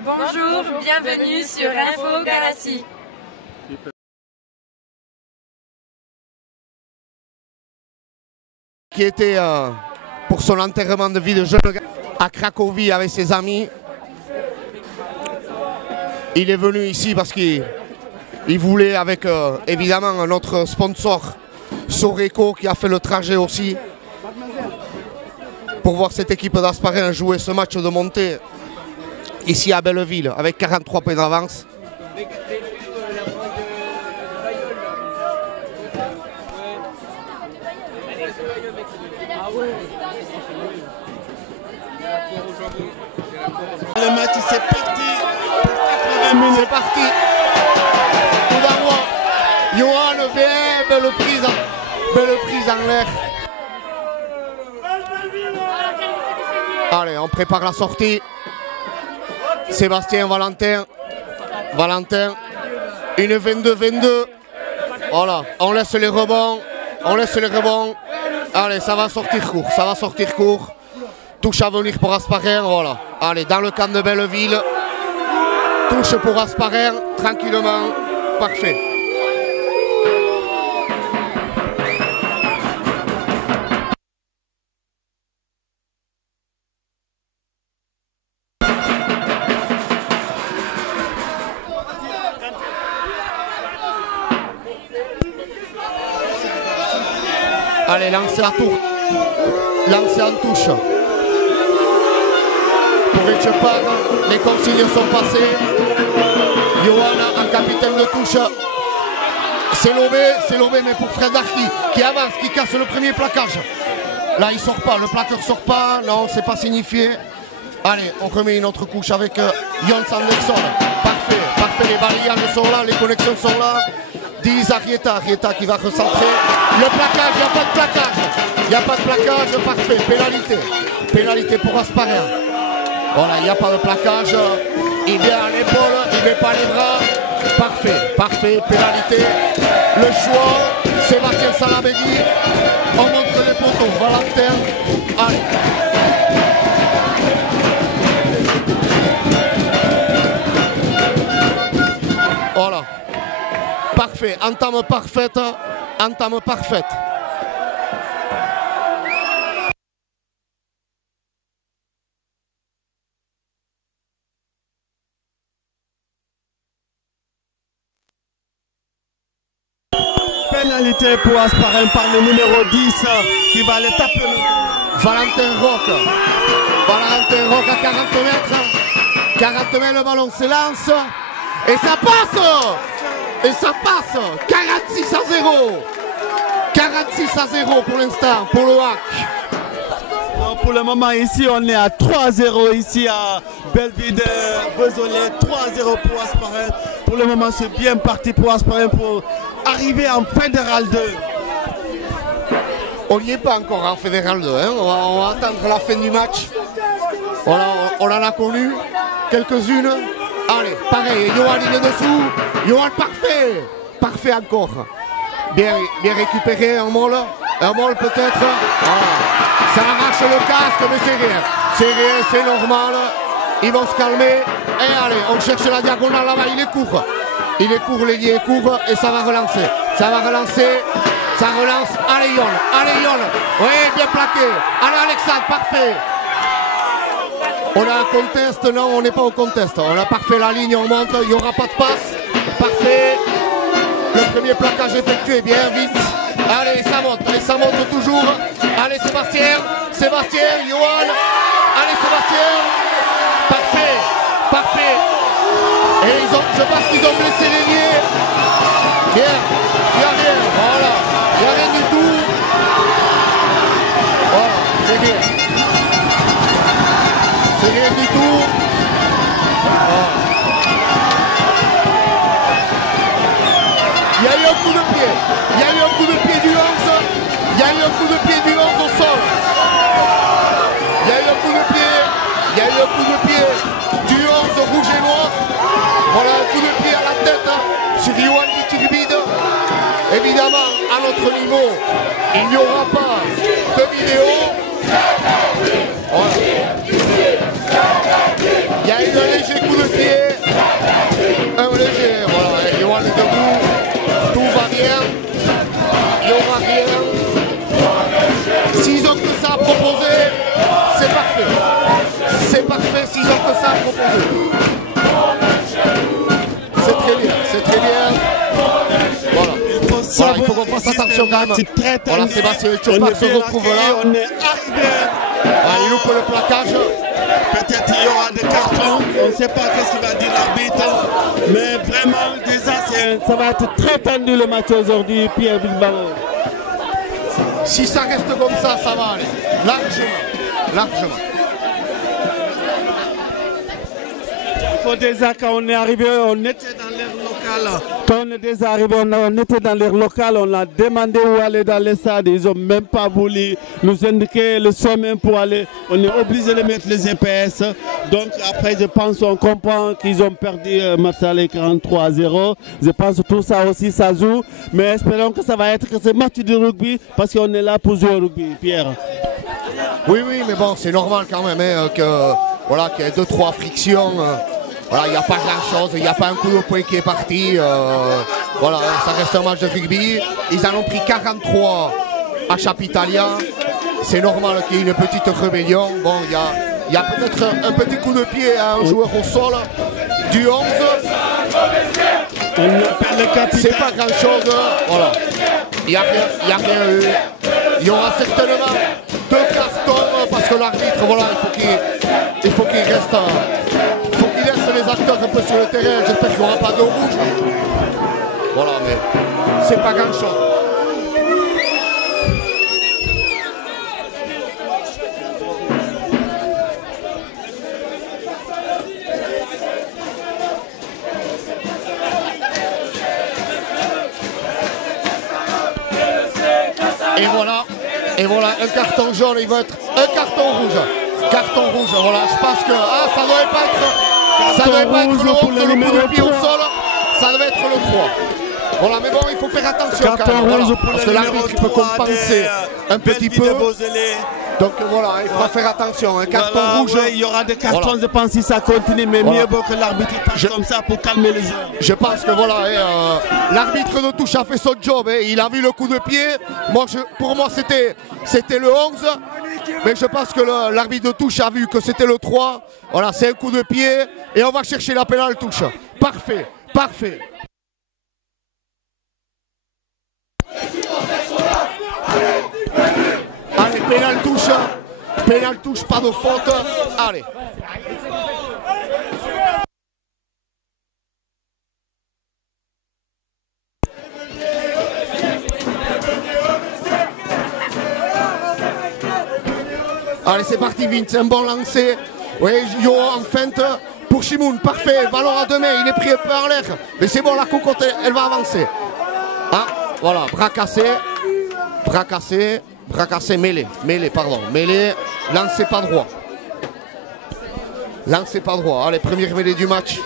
Bonjour, bienvenue sur Info Galassi. Qui était pour son enterrement de vie de jeune gars à Cracovie avec ses amis. Il est venu ici parce qu'il voulait, avec évidemment notre sponsor Soreco qui a fait le trajet aussi, pour voir cette équipe d'Asparin jouer ce match de montée ici à Belleville avec 43 points d'avance. Le match c'est parti pour 80 minutes. C'est parti. Tout d'envoi. Johan, belle prise en l'air. Allez, on prépare la sortie. Sébastien, Valentin, une 22-22. Voilà, on laisse les rebonds. Allez, ça va sortir court. Touche à venir pour Asparin, voilà. Allez, dans le camp de Belleville. Touche pour Asparin, tranquillement. Parfait. Allez, lancez la tour. Lancez en touche. Pour Etchepar, les consignes sont passées. Johan en capitaine de touche. C'est lobé, mais pour Fred Arki qui avance, qui casse le premier plaquage. Là, il sort pas, le plaqueur sort pas. Non, c'est pas signifié. Allez, on remet une autre couche avec Jons Andersson. Parfait, les balayages sont là, les connexions sont là. 10 Arieta qui va recentrer. Le plaquage, il n'y a pas de plaquage, parfait, pénalité pour Asparin. Voilà, il n'y a pas de plaquage, il vient à l'épaule, il ne met pas les bras, parfait, pénalité. Le choix, Sébastien Salabedi, on montre les poteaux, Valentin, allez. Voilà, parfait, entame parfaite. Pénalité pour Asparin par le numéro 10 qui va aller taper le... Valentin Roch à 40 mètres. 40 mètres, le ballon s'élance. Et ça passe 46 à 0. 46 à 0 pour l'instant, pour le HAC. Pour le moment ici, on est à 3-0 ici à Belleville Beausoleil. 3-0 pour Asparin. Pour le moment, c'est bien parti pour Asparin pour arriver en Fédéral 2. On n'y est pas encore en Fédéral 2. Hein. On va attendre la fin du match. Voilà, on en a connu quelques-unes. Allez, pareil, Johan il est dessous. Johan parfait encore. Bien récupéré, un molle peut-être. Voilà. Ça arrache le casque, mais c'est rien, c'est normal. Ils vont se calmer. Et allez, on cherche la diagonale là-bas, il est court, l'ailier est court et ça va relancer. Ça relance. Allez Yon. Oui, bien plaqué. Allez Alexandre, parfait. On a un contest, non, on n'est pas au contest. On a parfait la ligne, on monte, il n'y aura pas de passe. Parfait. Le premier plaquage effectué, bien vite. Allez, ça monte toujours. Allez, Sébastien, Johan. Allez, Sébastien. Parfait. Et je pense qu'ils ont blessé l'ailier. Bien, il n'y a rien, voilà. Il n'y a rien du tout. Voilà, c'est bien. C'est rien du tout. Voilà. Il y a eu un coup de pied. Il y a eu un coup de pied du 11. Au sol. Il y a eu un coup de pied du 11 rouge et noir. Voilà un coup de pied à la tête sur Johan Iturbide. Évidemment, à notre niveau, il n'y aura pas vidéo. Voilà. Il y a eu un léger coup de pied. Un léger, voilà. Johan est debout. Tout va bien. Il n'y aura rien. S'ils ont que ça à proposer, c'est parfait. C'est parfait s'ils ont que ça à proposer. C'est très bien, c'est très bien. Voilà. Voilà, il faut qu'on fasse attention quand même. Voilà, Sébastien Chopard se retrouve là. On est arrivé. Voilà, il loupe le plaquage. Peut-être il y aura des cartons. On ne sait pas ce qu'il va dire l'arbitre. Mais vraiment, déjà, ça va être très tendu le match aujourd'hui, Pierre Bilbao. Si ça reste comme ça va aller. Largement. Largement. Il faut déjà, quand on est arrivé, on était dans l'air local. Quand on est déjà arrivé, on était dans l'air local, on a demandé où aller dans les stades. Ils n'ont même pas voulu nous indiquer le chemin pour aller. On est obligé de mettre les GPS. Donc après, je pense qu'on comprend qu'ils ont perdu match aller 43-0. Je pense que tout ça aussi, ça joue. Mais espérons que ça va être ce match de rugby parce qu'on est là pour jouer au rugby, Pierre. Oui, mais bon, c'est normal quand même hein, que, voilà, qu'il y ait 2-3 frictions. Voilà, il n'y a pas grand-chose, il n'y a pas un coup de poing qui est parti. Voilà, ça reste un match de rugby. Ils en ont pris 43 à Chapitalia. C'est normal qu'il y ait une petite rébellion. Bon, il y a peut-être un petit coup de pied à un joueur au sol du 11. C'est pas grand-chose. Voilà. Il n'y a rien eu. Il y aura certainement 2 cartons parce que l'arbitre, voilà, il faut qu'il reste. Il laisse les acteurs un peu sur le terrain. J'espère qu'il n'y aura pas de rouge. Voilà, mais c'est pas grand chose. Et voilà, un carton jaune, il va être un carton rouge. Carton rouge, voilà, je pense que ça ne devait pas être le 11, le coup de pied au sol, ça devait être le 3. Voilà, mais bon, il faut faire attention quand même, voilà, parce que l'arbitre peut compenser un petit peu. Donc voilà, il faudra faire attention, un carton rouge. Ouais, il y aura des cartons, voilà. Je pense, si ça continue, mais mieux vaut que l'arbitre passe comme ça pour calmer les joueurs. Je pense que voilà, l'arbitre de touche a fait son job, il a vu le coup de pied. Pour moi, c'était le 11, mais je pense que l'arbitre de touche a vu que c'était le 3. Voilà, c'est un coup de pied et on va chercher la pénale touche. Parfait, parfait. Allez, pénal touche, pas de faute. Allez. Allez, c'est parti, Vince, un bon lancer. Oui, Yo en feinte pour Chimoun, parfait. Ballon à 2 mains, il est pris un peu en l'air. Mais c'est bon, la cocotte, elle va avancer. Ah, voilà, bras cassé, mêlé, lancé pas droit. Allez, première mêlée du match.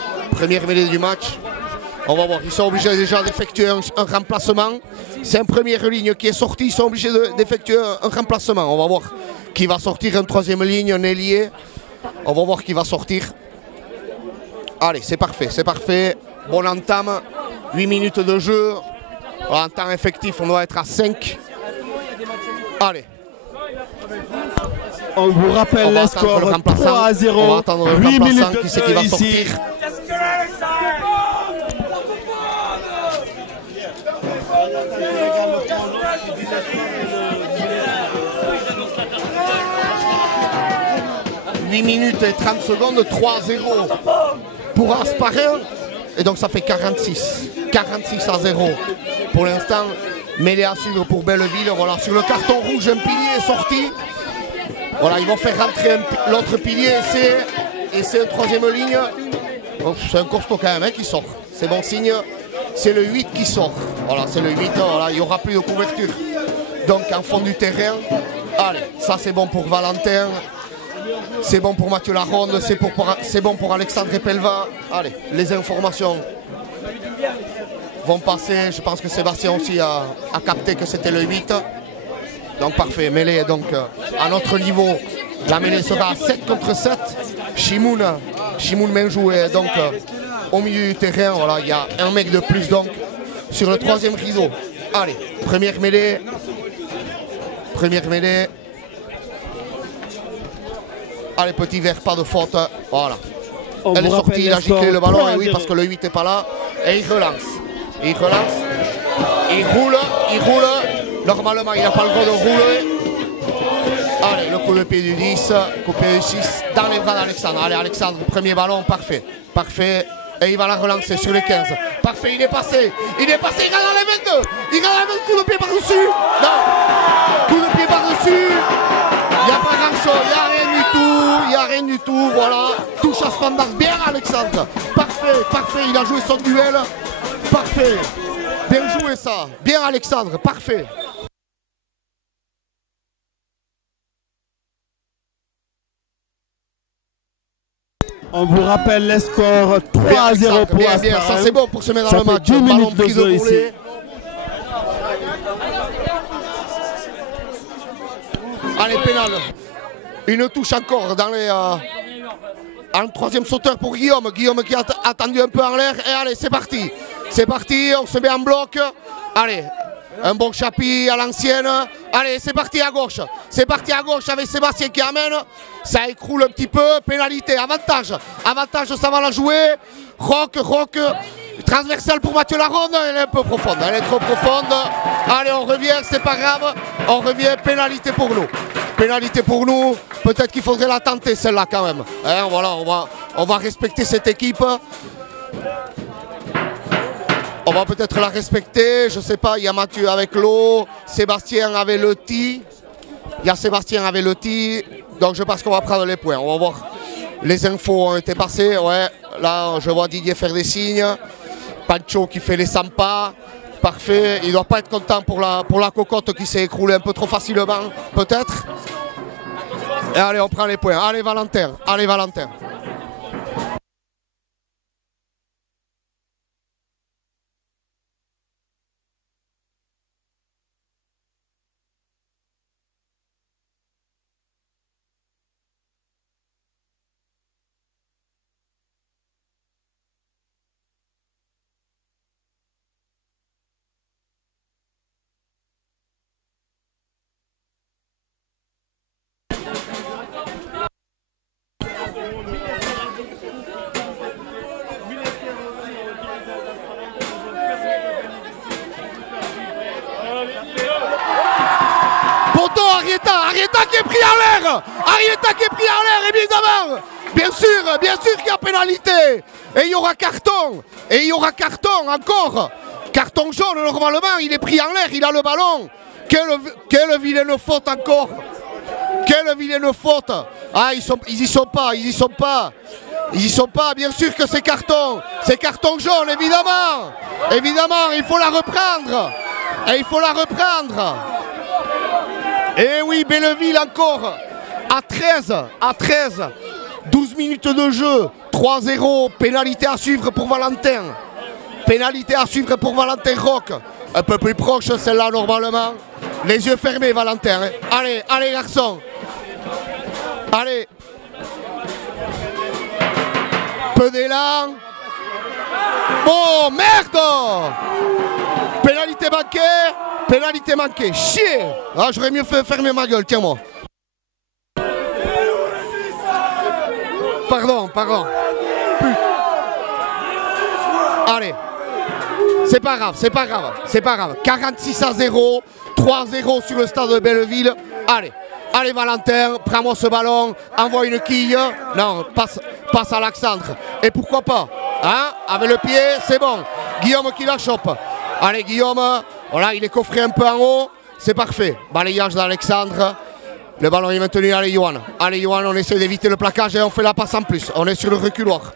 On va voir, ils sont obligés déjà d'effectuer un remplacement. C'est un première ligne qui est sorti, ils sont obligés d'effectuer un remplacement. On va voir qui va sortir, une troisième ligne, un ailier. On va voir qui va sortir. Allez, c'est parfait. Bonne entame, 8 minutes de jeu. En temps effectif, on doit être à 5. Allez. On vous rappelle le score 3-0. On va attendre le remplaçant, qui c'est qui va sortir. « 8 minutes et 30 secondes, 3-0 pour Asparin. Et donc ça fait 46 à 0 pour l'instant. Mêlée à suivre pour Belleville. Voilà, sur le carton rouge, un pilier est sorti. Voilà, ils vont faire rentrer l'autre pilier et c'est une troisième ligne. Oh, c'est un costaud quand même qui sort. C'est bon signe. C'est le 8 qui sort. Voilà, c'est le 8. Voilà, il n'y aura plus de couverture. Donc en fond du terrain. Allez, ça c'est bon pour Valentin. C'est bon pour Mathieu Laronde, c'est bon pour Alexandre Pelva. Allez, les informations vont passer. Je pense que Sébastien aussi a capté que c'était le 8. Donc parfait, mêlée donc à notre niveau. La mêlée sera à 7 contre 7. Shimoun Menjou est donc au milieu du terrain. Voilà, il y a un mec de plus donc sur le troisième rideau. Allez, première mêlée. Première mêlée. Allez, petit vert, pas de faute. Voilà. Elle est sortie, il a giclé le ballon. Et oui, parce que le 8 n'est pas là. Et il relance. Il relance. Il roule. Il roule. Normalement, il n'a pas le droit de rouler. Allez, le coup de pied du 10. Coup de pied du 6 dans les bras d'Alexandre. Allez, Alexandre, premier ballon, parfait. Parfait. Et il va la relancer sur les 15. Parfait, il est passé. Il est passé, il rentre dans les 22. Il rentre dans les 22, coup de pied par-dessus. Non. Coup de pied par-dessus. Il n'y a pas grand-chose, il n'y a rien du tout. Il n'y a rien du tout, voilà. Touche à standard. Bien, Alexandre. Parfait, parfait. Il a joué son duel. Parfait. Bien joué, ça. Bien, Alexandre. Parfait. On vous rappelle les scores 3-0 pour Asparel. Bien, ça c'est bon pour se mettre dans le match. 2 ballon minutes de pris de jeu volée. ici. Allez, pénal. Une touche encore dans les... un troisième sauteur pour Guillaume. Guillaume qui a attendu un peu en l'air. Et allez, c'est parti. C'est parti, on se met en bloc. Allez, un bon chapitre à l'ancienne. Allez, c'est parti à gauche. C'est parti à gauche avec Sébastien qui amène. Ça écroule un petit peu. Pénalité, avantage. Avantage, ça va la jouer. Rock. Transversale pour Mathieu Laronde. Elle est un peu profonde. Elle est trop profonde. Allez, on revient, c'est pas grave. On revient, pénalité pour nous. Pénalité pour nous. Peut-être qu'il faudrait la tenter celle-là quand même. Hein, voilà, on va respecter cette équipe. On va peut-être la respecter, je sais pas, il y a Mathieu avec l'eau, Sébastien avec le ti. Il y a Sébastien avec le ti. Donc je pense qu'on va prendre les points. On va voir. Les infos ont été passées. Ouais, là je vois Didier faire des signes. Pancho qui fait les 100 pas. Parfait. Il ne doit pas être content pour la cocotte qui s'est écroulée un peu trop facilement, peut-être. Et allez, on prend les points. Allez Valentin. Allez Valentin. Arieta qui est pris en l'air. Arieta qui est pris en l'air, évidemment. Bien sûr qu'il y a pénalité. Et il y aura carton. Et il y aura carton encore. Carton jaune, normalement, il est pris en l'air, il a le ballon. Quelle vilaine faute encore. Quelle vilaine faute. Ah, ils y sont pas. Ils y sont pas, bien sûr que c'est carton. C'est carton jaune, évidemment. Évidemment, il faut la reprendre. Et il faut la reprendre. Et oui, Belleville encore à 13, 12 minutes de jeu, 3-0, pénalité à suivre pour Valentin. Pénalité à suivre pour Valentin Roch. Un peu plus proche celle-là normalement. Les yeux fermés Valentin. Allez, allez garçon. Allez. Peu d'élan. Oh merde. Pénalité manquée. Pénalité manquée, chier. Ah, j'aurais mieux fait fermer ma gueule, tiens-moi. Pardon. Allez. C'est pas grave. 46-0, 3-0 sur le stade de Belleville. Allez Valentin, prends-moi ce ballon, envoie une quille. Non, passe à Alexandre. Et pourquoi pas, hein? Avec le pied, c'est bon. Guillaume qui la chope. Allez Guillaume, voilà, il est coffré un peu en haut, c'est parfait. Balayage d'Alexandre, le ballon est maintenu, allez Johan, on essaie d'éviter le plaquage et on fait la passe en plus. On est sur le reculoir,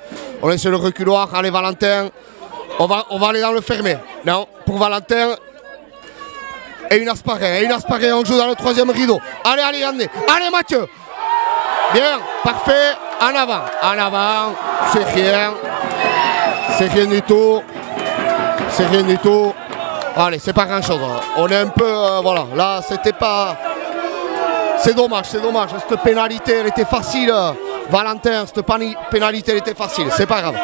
allez Valentin, on va aller dans le fermé. Non, pour Valentin, et une Asparé, on joue dans le troisième rideau. Allez allez Mathieu. Bien, parfait, en avant, c'est rien du tout. Allez, c'est pas grand chose. On est un peu, voilà, là c'était pas C'est dommage. Cette pénalité, elle était facile. Valentin, cette pénalité, elle était facile. C'est pas grave.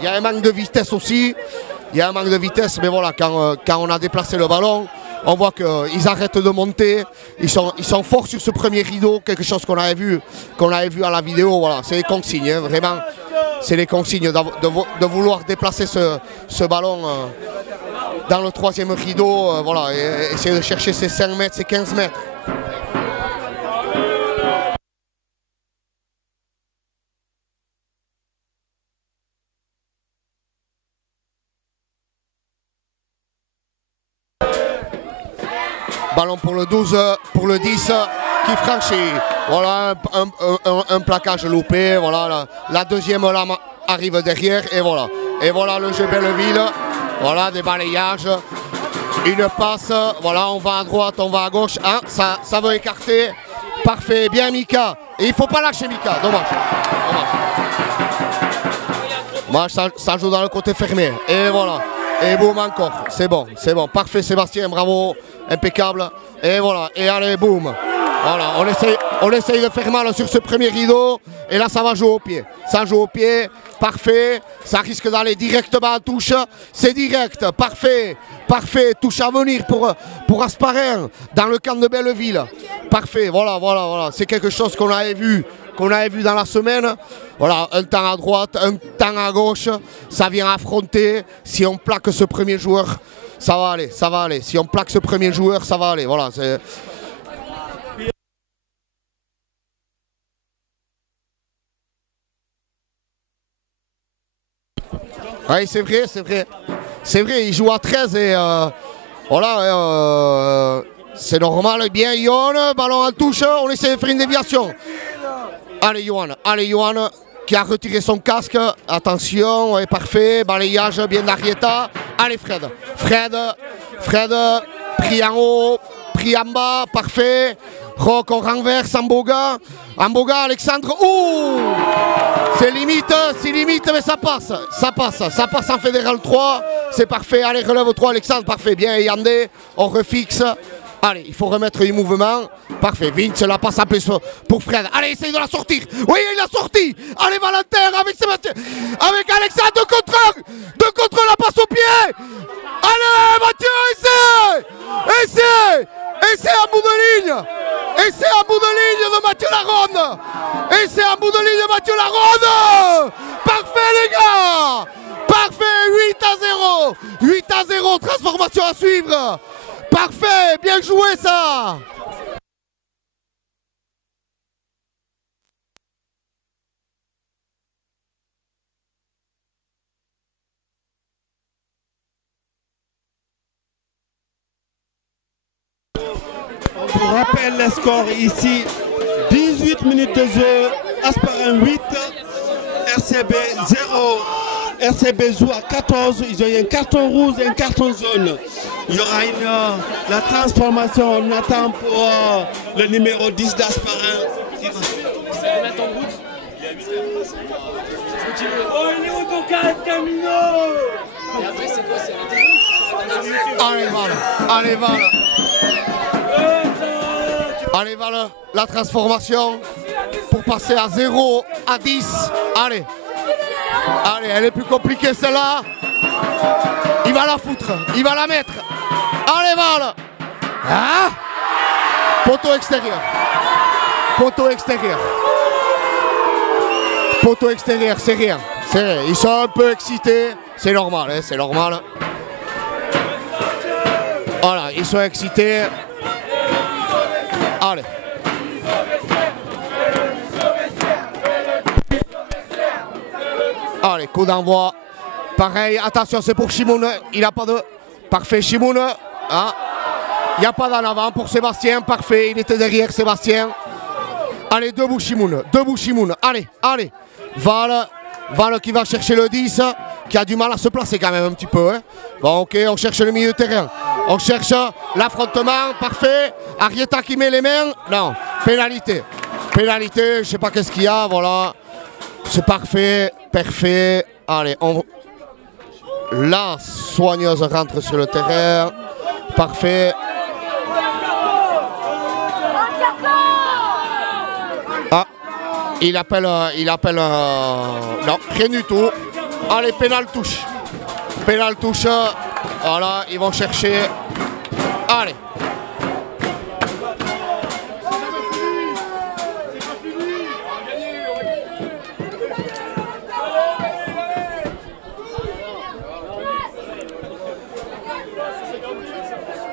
Il y a un manque de vitesse aussi. Mais voilà, quand on a déplacé le ballon, on voit qu'ils arrêtent de monter. Ils sont forts sur ce premier rideau, quelque chose qu'on avait vu à la vidéo. Voilà, c'est les consignes, hein, vraiment. C'est les consignes de vouloir déplacer ce ballon dans le troisième rideau. Voilà, et essayer de chercher ces 5 mètres, ces 15 mètres. Ballon pour le 12, pour le 10 qui franchit. Voilà un plaquage loupé. Voilà, la deuxième lame arrive derrière et voilà. Et voilà le jeu Belleville. Voilà des balayages. Une passe. Voilà, on va à droite, on va à gauche. Ah, ça veut écarter. Parfait, bien Mika. Et il ne faut pas lâcher Mika. Dommage. Ça joue dans le côté fermé. Et voilà. Et boum encore. C'est bon. Parfait Sébastien, bravo. Impeccable. Et voilà. Et allez, boum. Voilà. On essaye de faire mal sur ce premier rideau. Et là, ça va jouer au pied. Ça joue au pied. Parfait. Ça risque d'aller directement en touche. C'est direct. Parfait. Touche à venir pour Hasparren dans le camp de Belleville. Parfait. Voilà. C'est quelque chose qu'on avait vu dans la semaine. Voilà, un temps à droite, un temps à gauche, ça vient affronter. Si on plaque ce premier joueur, ça va aller. Si on plaque ce premier joueur, ça va aller. Voilà, c'est... Oui, c'est vrai, il joue à 13 et c'est normal. Bien, Yohan, ballon en touche, on essaie de faire une déviation. Allez, Yohan, qui a retiré son casque. Attention, ouais, parfait. Balayage bien d'Arieta. Allez, Fred, pris en haut, pris en bas, parfait. Rock, on renverse, Amboga, Alexandre. Ouh, c'est limite, mais ça passe en fédéral 3. C'est parfait. Allez, relève 3, Alexandre, parfait. Bien, Yandé, on refixe. Allez, il faut remettre du mouvement. Parfait, Vince la passe en plus pour Fred. Allez, essaye de la sortir. Oui, il l'a sorti. Allez, Valentin avec Sébastien. Avec Alexandre, de contre la passe au pied. Allez, Mathieu, essaye à bout de ligne. De Mathieu Laronde. Parfait, les gars. Parfait, 8-0. Transformation à suivre. Parfait, bien joué ça. Pour rappel les scores ici, 18 minutes de jeu, Hasparren 8, RCB 0. RCB joue à 14, ils ont eu un carton rouge et un carton jaune. Il y aura la transformation, on attend pour le numéro 10 d'Hasparren. Oh, il est au Tocal Camino. Et après, c'est quoi? Allez, voilà la transformation pour passer à 0 à 10. Allez, elle est plus compliquée celle-là. Il va la foutre, il va la mettre. Allez, Val. Ah, poteau extérieur, c'est rien. Ils sont un peu excités, c'est normal, hein, c'est normal. Voilà, ils sont excités. Allez. Allez, coup d'envoi. Pareil, attention, c'est pour Shimoun. Il n'a pas de... Parfait, Shimoun. Ah. Il n'y a pas d'en avant pour Sébastien. Parfait, il était derrière Sébastien. Allez, debout Shimoun. Allez. Val qui va chercher le 10, qui a du mal à se placer quand même un petit peu. Hein. Bon, ok, on cherche le milieu de terrain. On cherche l'affrontement, parfait. Arieta qui met les mains. Non, pénalité. Je ne sais pas qu'est-ce qu'il y a, voilà. C'est parfait. Allez, la soigneuse rentre sur le terrain. Parfait. Il appelle non, rien du tout. Allez, pénal touche. Pénal touche. Voilà, ils vont chercher. Allez.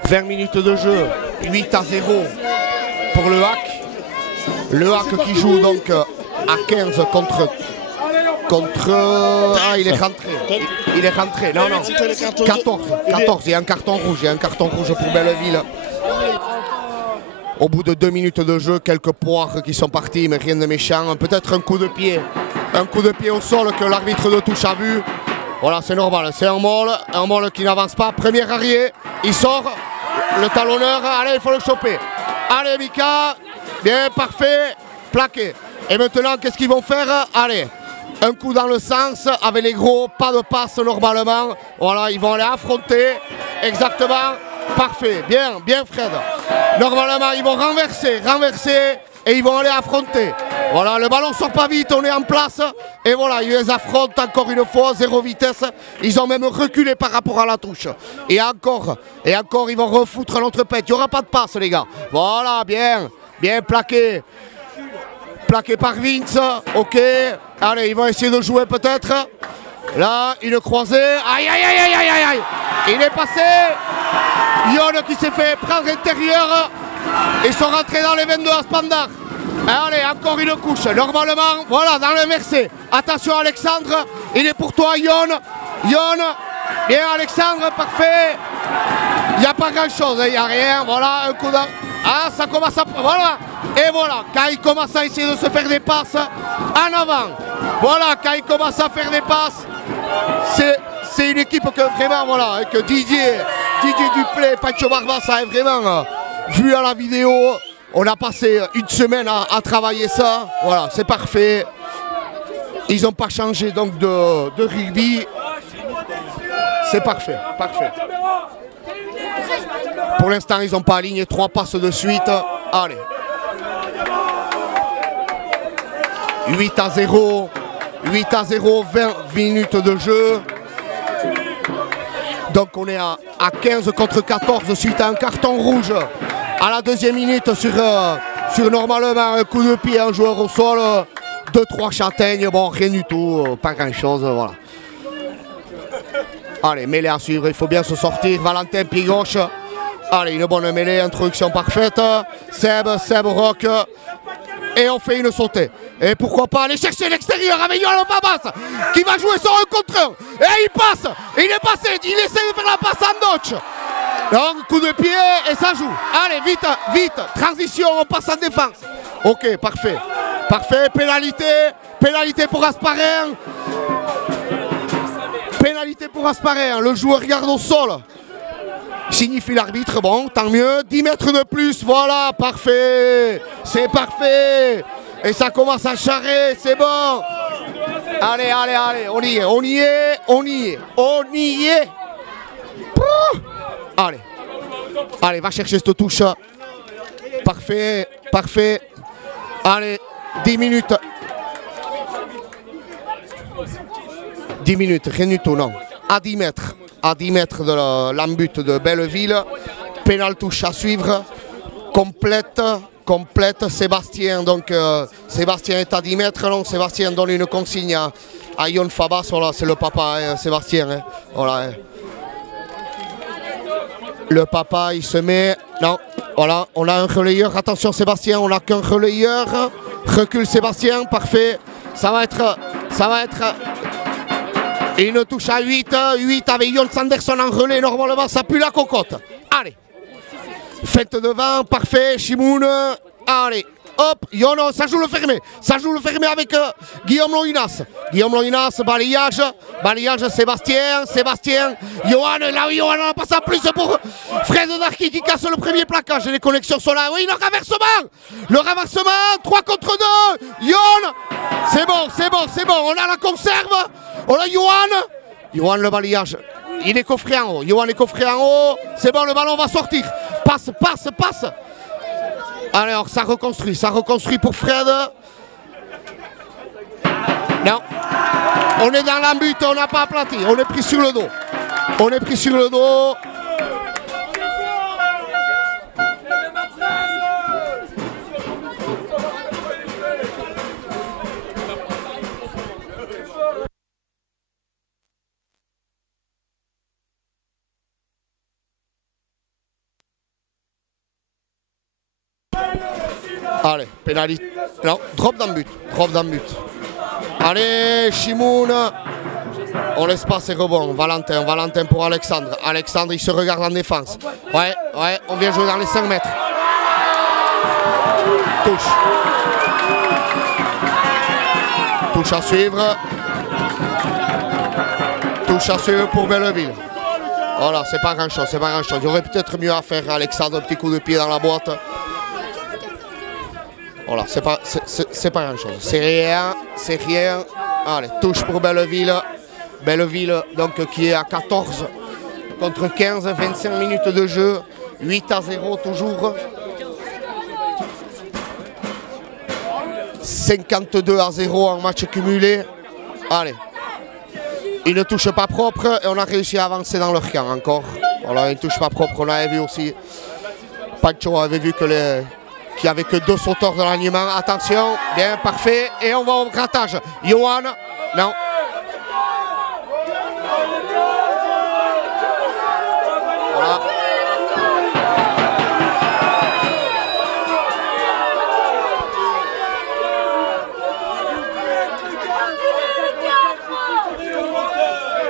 « 20 minutes de jeu, 8-0 pour le HAC. Le HAC qui joue donc à 15 contre... Ah, il est rentré. Il est rentré. Non, non. 14. Il y a un carton rouge. Il y a un carton rouge pour Belleville. Au bout de 2 minutes de jeu, quelques poires qui sont partis, mais rien de méchant. Peut-être un coup de pied. Un coup de pied au sol que l'arbitre de touche a vu. Voilà, c'est normal. C'est un molle qui n'avance pas. Premier arrière. Il sort. Le talonneur. Allez, il faut le choper. Allez, Mika. Bien, parfait. Plaqué. Et maintenant, qu'est-ce qu'ils vont faire? Allez. Un coup dans le sens avec les gros, pas de passe normalement. Voilà, ils vont aller affronter. Exactement. Parfait. Bien, bien Fred. Normalement, ils vont renverser et ils vont aller affronter. Voilà, le ballon sort pas vite, on est en place. Et voilà, ils les affrontent encore une fois, 0 vitesse. Ils ont même reculé par rapport à la touche. Et encore, ils vont refoutre l'entrepète. Il n'y aura pas de passe, les gars. Voilà, bien, bien plaqué. Plaqué par Vince, ok. Allez, ils vont essayer de jouer peut-être. Là, une croisée. Aïe, aïe, aïe, aïe, aïe, aïe. Il est passé. Yon qui s'est fait prendre l'intérieur. Ils sont rentrés dans les 22 à Spandar. Allez, encore une couche. Normalement, voilà, dans le versé. Attention Alexandre, il est pour toi Yon. Yon, bien Alexandre, parfait. Il n'y a pas grand-chose, il n'y a rien. Voilà, un coup d'en... Ah, ça commence à... Voilà. Et voilà, quand il commence à essayer de se faire des passes, en avant. Voilà, quand il commence à faire des passes, c'est une équipe que vraiment, voilà, que Didier Duplay, Pancho Barbas a vraiment vu à la vidéo. On a passé une semaine à travailler ça. Voilà, c'est parfait. Ils n'ont pas changé donc de rugby. C'est parfait, parfait. Pour l'instant, ils n'ont pas aligné 3 passes de suite. Allez. 8-0. 8-0, 20 minutes de jeu. Donc on est à 15 contre 14 suite à un carton rouge. À la 2e minute sur normalement un coup de pied, un joueur au sol. 2-3 châtaignes, bon rien du tout, pas grand chose, voilà. Allez, mêlée à suivre, il faut bien se sortir. Valentin, pied gauche. Allez, une bonne mêlée, introduction parfaite. Seb, Rock. Et on fait une sautée. Et pourquoi pas aller chercher l'extérieur avec Yoann Fabas qui va jouer sur un contre 1. Et il passe, il est passé, il essaie de faire la passe en notch. Donc, coup de pied et ça joue. Allez, vite, vite, transition, on passe en défense. Ok, parfait. Parfait, pénalité pour Asparin. Pénalité pour Asparin, le joueur regarde au sol. Signifie l'arbitre, bon, tant mieux. 10 mètres de plus, voilà, parfait. C'est parfait. Et ça commence à charrer, c'est bon. Allez, allez, allez, on y est, on y est, on y est, on y est. Allez, allez, va chercher cette touche. Parfait, parfait. Allez, 10 minutes. 10 minutes, rien du tout, non. À 10 mètres. À 10 mètres de l'embut de Belleville. Pénal touche à suivre. Complète. Sébastien. Donc Sébastien est à 10 mètres. Donc Sébastien donne une consigne à Yoann Fabas. Voilà, c'est le papa, hein, Sébastien. Hein. Voilà. Hein. Le papa, il se met. Non, voilà, on a un relayeur. Attention Sébastien, on n'a qu'un relayeur. Recule Sébastien, parfait. Ça va être. Une touche à 8 avec Jon Sanderson en relais, normalement ça pue la cocotte. Allez, faites devant, parfait, Chimoun. Allez, hop, Yono, ça joue le fermé avec Guillaume Loinas. Guillaume Loinas, balayage, Sébastien, Yoann, là où Yoann en passe en plus pour Fred Darky qui casse le premier plaquage. Les connexions sont là, oui, le renversement, 3 contre 2, Yoann, c'est bon, on a la conserve. On a Yoann le balayage, il est coffré en haut, Yoann est coffré en haut, c'est bon, le ballon va sortir, passe. Alors ça reconstruit pour Fred, Non. On est dans l'embut, on n'a pas aplati. On est pris sur le dos. On est pris sur le dos. Allez, pénalité. Non, drop dans le but. Drop dans le but. Allez, Chimoun. On laisse pas ses rebonds. Valentin, Valentin pour Alexandre. Alexandre, il se regarde en défense. Ouais, ouais, on vient jouer dans les 5 mètres. Touche. Touche à suivre. Touche à suivre pour Belleville. Voilà, c'est pas grand chose, c'est pas grand chose. Il y aurait peut-être mieux à faire, Alexandre, un petit coup de pied dans la boîte. Voilà, c'est pas grand chose. C'est rien, c'est rien. Allez, touche pour Belleville. Belleville, donc, qui est à 14 contre 15, 25 minutes de jeu. 8-0 toujours. 52-0 en match cumulé. Allez. Ils ne touchent pas propre et on a réussi à avancer dans leur camp encore. Voilà, ils ne touchent pas propre. On avait vu aussi. Pancho avait vu qu'il n'y avait que 2 sauteurs de l'alignement. Attention, bien, parfait. Et on va au grattage. Johan, non. Voilà.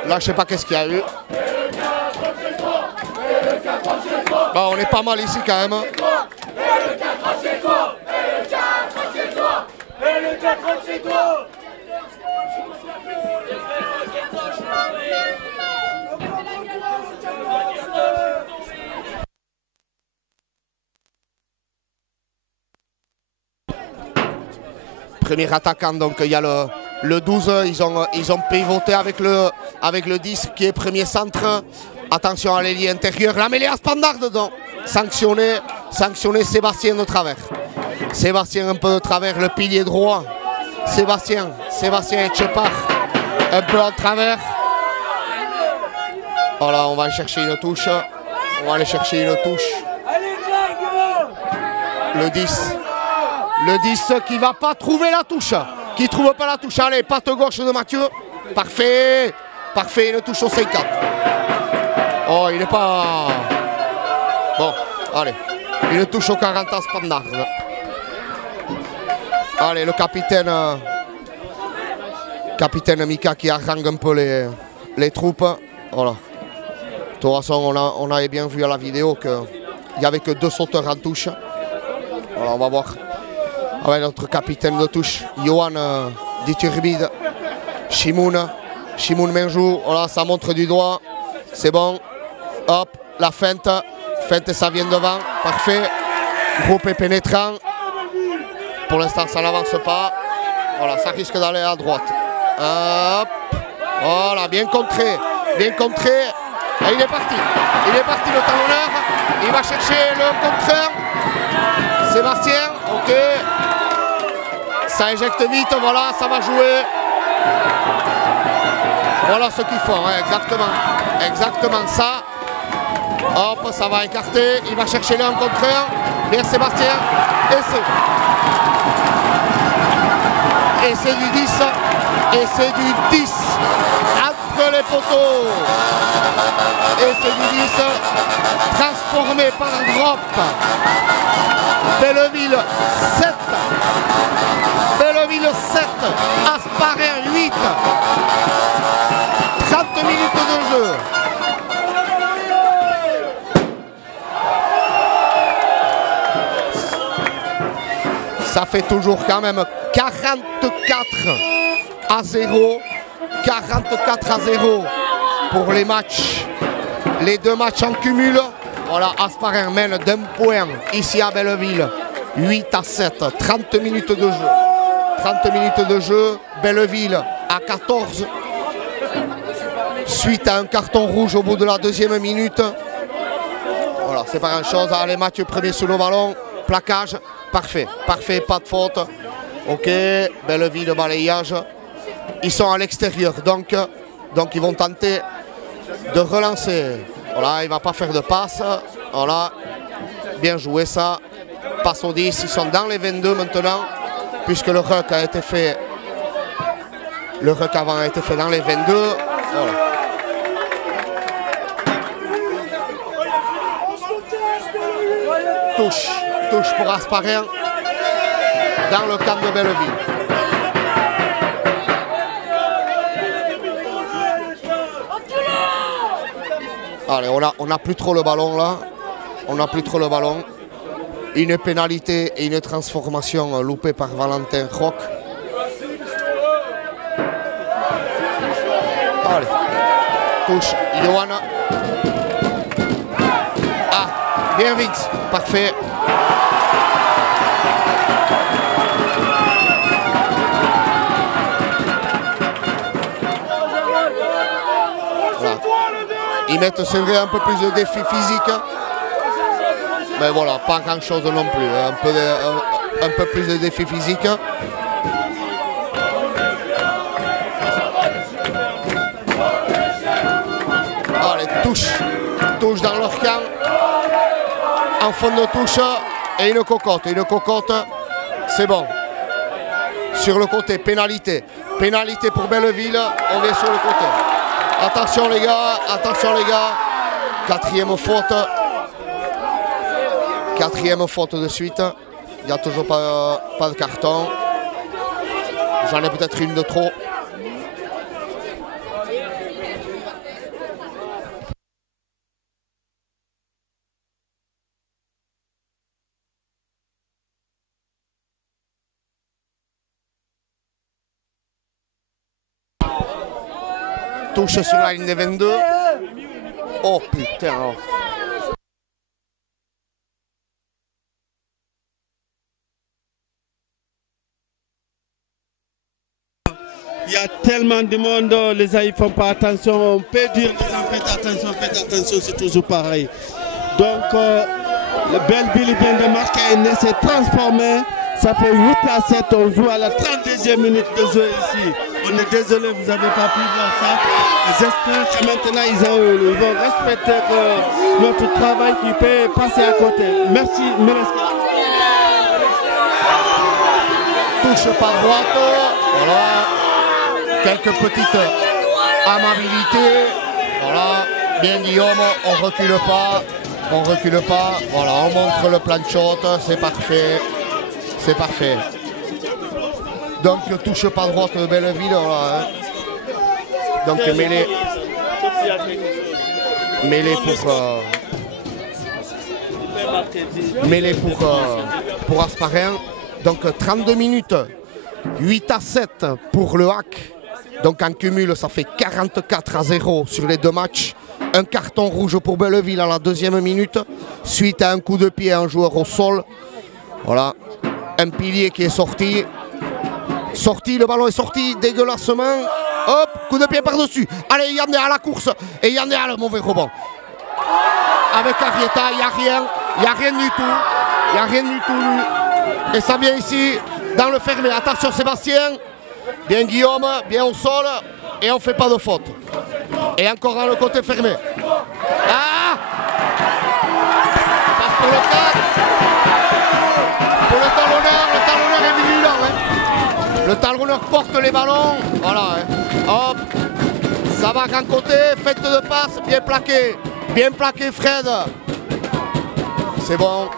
Là, je sais pas qu'est-ce qu'il y a eu. Bon, on est pas mal ici quand même. Premier attaquant, donc il y a le 12, ils ont pivoté avec le 10 qui est premier centre. Attention à l'ailier intérieur, la mêlée à Spandard dedans. Sanctionné Sébastien de travers. Sébastien un peu de travers, le pilier droit. Sébastien Etchepar un peu en travers. Voilà, on va chercher une touche. On va aller chercher une touche. Le 10. Le 10 qui ne va pas trouver la touche. Qui ne trouve pas la touche. Allez, patte gauche de Mathieu. Parfait. Parfait, une touche au 50. Oh, il n'est pas... Bon, allez. Une touche au 40 à Spandard. Allez, le capitaine Mika qui harangue un peu les troupes. Voilà. De toute façon, on avait bien vu à la vidéo qu'il n'y avait que 2 sauteurs en touche. Voilà, on va voir. Avec notre capitaine de touche, Johan Diturbide. Chimoun Menjou. Voilà, ça montre du doigt. C'est bon. Hop, la feinte. Feinte, ça vient devant. Parfait. Groupe est pénétrant. Pour l'instant, ça n'avance pas. Voilà, ça risque d'aller à droite. Hop. Voilà, bien contré. Bien contré. Et il est parti. Il est parti le talonneur. Il va chercher le contreur. Sébastien, ok. Ça éjecte vite, voilà, ça va jouer. Voilà ce qu'ils font, hein, exactement. Exactement ça. Hop, ça va écarter. Il va chercher le contreur. Bien Sébastien. Et c'est du 10. Et c'est du 10. Entre les poteaux. Et c'est du 10. Transformé par un drop. Belleville 7. Belleville 7. Asparin 8. 30 minutes de jeu. Ça fait toujours quand même 44 à 0. 44 à 0 pour les matchs. Les 2 matchs en cumul. Voilà, Asparin mène d'un point ici à Belleville. 8 à 7. 30 minutes de jeu. 30 minutes de jeu. Belleville à 14. Suite à un carton rouge au bout de la 2e minute. Voilà, c'est pas grand chose. Allez, Mathieu premier sous le ballon. Plaquage. Parfait. Parfait, pas de faute. Ok, Belleville, balayage. ils sont à l'extérieur. Donc ils vont tenter de relancer. Voilà, il ne va pas faire de passe. Voilà, bien joué ça. Passe au 10, ils sont dans les 22 maintenant, puisque le ruck a été fait. Le ruck avant a été fait dans les 22. Voilà. Touche pour Hasparren dans le camp de Belleville. Allez, on n'a plus trop le ballon là. On n'a plus trop le ballon. Une pénalité et une transformation loupée par Valentin Roch. Allez, touche Johan. Ah, bien Vince, parfait. Voilà. Ils mettent, c'est vrai, un peu plus de défi physique. Mais voilà, pas grand chose non plus. Un peu plus de défi physique. Allez, touche dans leur camp. En fond de touche et une cocotte. Une cocotte, c'est bon. Sur le côté, pénalité. Pénalité pour Belleville, on est sur le côté. Attention les gars, attention les gars. Quatrième faute. Quatrième faute de suite. Il n'y a toujours pas de carton. J'en ai peut-être une de trop. Touche sur la ligne des 22. Oh putain. Oh. Il y a tellement de monde, les gens ne font pas attention. On peut dire les gens faites attention, c'est toujours pareil. Donc, le Belleville vient de marquer un essai transformé. Ça fait 8-7, on joue à la 32e minute de jeu ici. On est désolé, vous n'avez pas pu voir ça. J'espère que maintenant ils vont respecter notre travail qui peut passer à côté. Merci, Méleski. Touche par droite. Voilà. Quelques petites amabilités. Voilà. Bien Guillaume, on recule pas. On recule pas. Voilà, on montre le plan de shot. C'est parfait. C'est parfait. Donc touche pas droite de Belleville. Voilà, hein. Donc mêlée pour Hasparren. Donc 32 minutes. 8-7 pour le hack. Donc en cumul, ça fait 44-0 sur les deux matchs. Un carton rouge pour Belleville à la 2e minute. Suite à un coup de pied à un joueur au sol. Voilà. Un pilier qui est sorti. Le ballon est sorti dégueulassement. Hop, coup de pied par-dessus. Allez, Yann est à la course. Et Yann est à le mauvais rebond. Avec Arrieta, il n'y a rien. Il n'y a rien du tout. Il n'y a rien du tout. Et ça vient ici dans le fermé. Attention Sébastien. Bien Guillaume, bien au sol. Et on ne fait pas de faute. Et encore dans le côté fermé. Ah! Passe pour le 4. Pour le talonneur est vigilant. Hein. Le talonneur porte les ballons. Voilà. Hein. Hop. Ça va grand côté. Fête de passe. Bien plaqué. Bien plaqué Fred. C'est bon.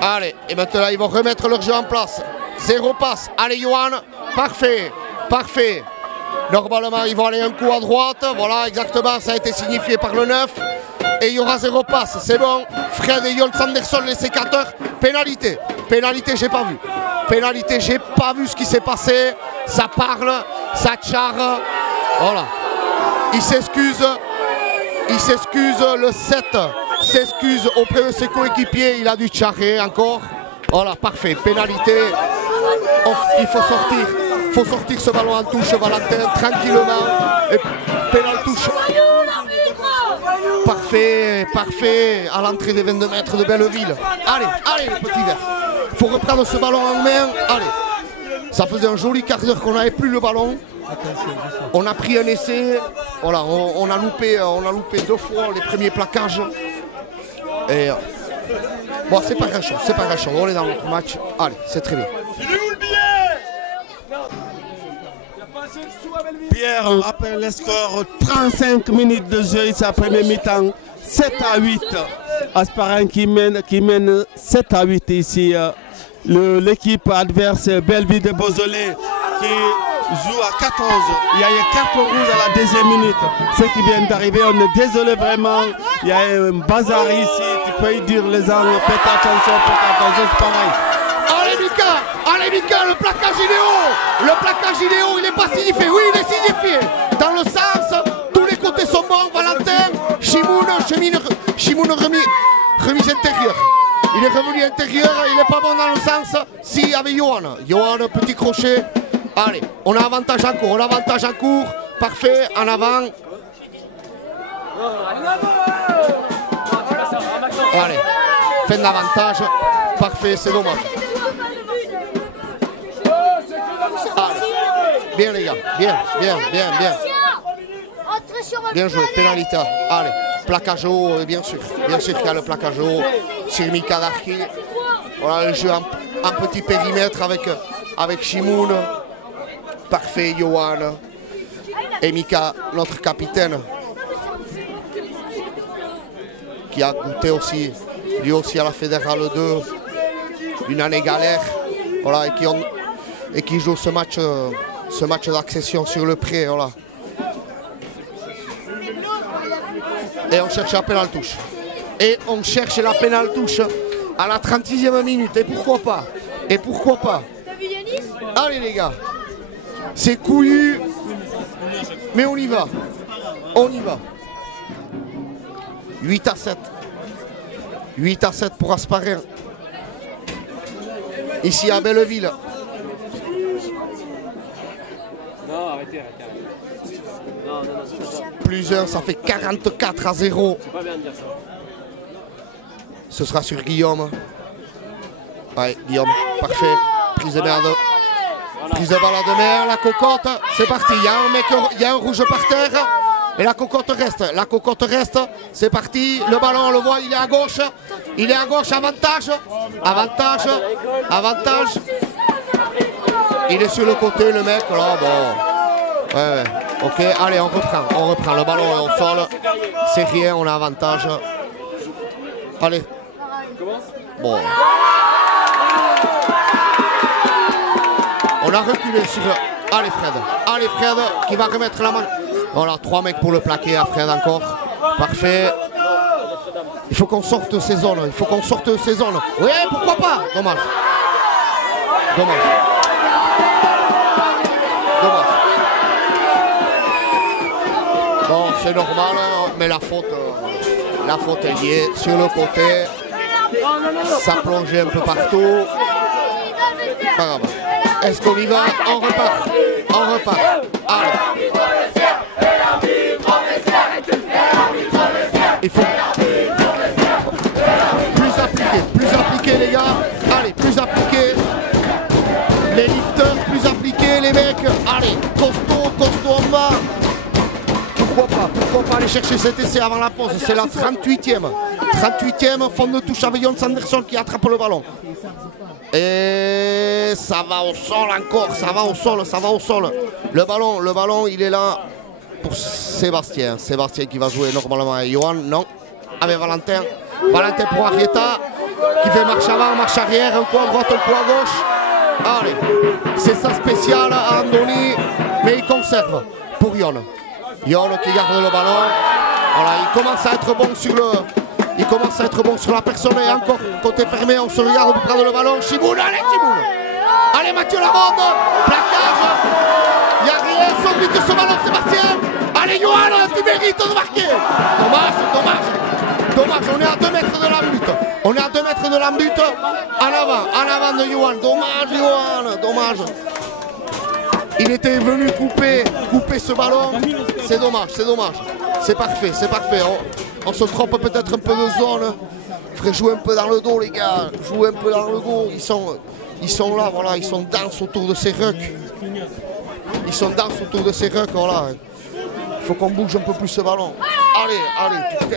Allez. Et maintenant ils vont remettre leur jeu en place. 0 passe. Allez Johan. Parfait. Parfait. Normalement ils vont aller un coup à droite. Voilà exactement. Ça a été signifié par le 9. Et il y aura 0 passe. C'est bon. Fred et Jon Sanderson, les sécateurs. Pénalité. Pénalité, j'ai pas vu. Pénalité, j'ai pas vu ce qui s'est passé. Ça parle, ça charre. Voilà. Il s'excuse. Il s'excuse. Le 7 s'excuse auprès de ses coéquipiers. Il a dû charrer encore. Voilà, parfait. Pénalité. Il faut sortir. Il faut sortir ce ballon en touche, Valentin, tranquillement. Et pénal touche. Parfait, parfait. À l'entrée des 22 mètres de Belleville. Allez, allez le petit vert. Il faut reprendre ce ballon en main. Allez. Ça faisait un joli quart d'heure qu'on n'avait plus le ballon. On a pris un essai, voilà, on a loupé 2 fois les premiers plaquages. Et bon, c'est pas grand chose, on est dans notre match. Allez, c'est très bien. Pierre, on rappelle les scores, 35 minutes de jeu ici à première mi-temps, 7-8. Asparen qui mène 7-8 ici. L'équipe adverse Belleville de Beausoleil qui joue à 14. Il y a une carte rouge à la deuxième minute. Ceux qui viennent d'arriver, on est désolé vraiment. Il y a un bazar ici. Tu peux y dire les gens, faites attention, c'est pareil. Allez Mika, le plaquage il est haut. Le plaquage il est haut, il n'est pas signifié. Oui, il est signifié. Dans le sens, tous les côtés sont bons. Valentin, Chimoun remise intérieure. Il est revenu intérieur, il n'est pas bon dans le sens. Si, avec Johan, petit crochet. Allez, on a avantage en cours, parfait, en avant. Allez, fin d'avantage, parfait, c'est dommage. Allez, bien les gars, bien. Bien joué, pénalité. Allez, plaquage haut, bien sûr qu'il y a le plaquage haut sur Mika Darki. Voilà le jeu en petit périmètre avec Chimoun. Parfait, Johan. Et Mika, notre capitaine, qui a goûté aussi, lui aussi à la Fédérale 2, une année galère. Voilà, et qui joue ce match d'accession sur le pré. Voilà. Et on cherche la pénale touche. À la 36e minute. Et pourquoi pas? Allez les gars. C'est couillu. Mais on y va. 8-7. 8-7 pour Asparen. Ici à Belleville. Non, arrêtez. Non. Plus 1, ça fait 44-0. C'est pas bien de dire ça. Ce sera sur Guillaume. Ouais, Guillaume, parfait. Prise de merde. Prise de balle de mer, la cocotte. C'est parti. Il y a un rouge par terre. Et la cocotte reste. C'est parti. Le ballon, on le voit, il est à gauche. Avantage. Il est sur le côté, le mec. Là, bon. Ouais. Ok, allez, on reprend. Le ballon est au sol. C'est rien, on a avantage. Allez. Bon. On a reculé sur... Allez Fred, qui va remettre la main. Voilà, 3 mecs pour le plaquer à Fred encore. Parfait. Il faut qu'on sorte ces zones. Oui, pourquoi pas. Dommage. Bon, c'est normal, mais la faute elle y est sur le côté. Ça plongeait un peu partout. Pas grave. Est-ce qu'on y va? On repart. Allez. Il faut plus appliqué les gars. Allez, plus appliqué. Les lifters, plus appliqués les mecs. Allez, costaud en bas. Pourquoi pas aller chercher cet essai avant la pause? C'est la 38e. 38e, fond de touche avec Jon Sanderson qui attrape le ballon. Et ça va au sol encore, ça va au sol. Le ballon, il est là pour Sébastien. Sébastien qui va jouer normalement avec Johan, non. Avec Valentin. Valentin pour Arrieta, qui fait marche avant, marche arrière, un coup à droite, un coup à gauche. Allez, c'est ça spécial à Andoni, mais il conserve pour Yon. Yon qui garde le ballon. Voilà, il commence à être bon sur la personne et encore côté fermé, on se regarde pour prendre le ballon. Chimoun. Allez Mathieu Laronde, plaquage. Il n'y a rien, sauve vite ce ballon Sébastien. Allez Johan, tu mérites de marquer. Dommage, on est à 2 mètres de la but. En avant de Johan. Dommage. Il était venu couper ce ballon. C'est dommage. C'est parfait. On se trompe peut-être un peu de zone. Il faudrait jouer un peu dans le dos les gars. Ils sont là, voilà, ils sont denses autour de ces rucks. Ils sont denses autour de ces rucks, voilà. Il faut qu'on bouge un peu plus ce ballon. Allez, allez, putain.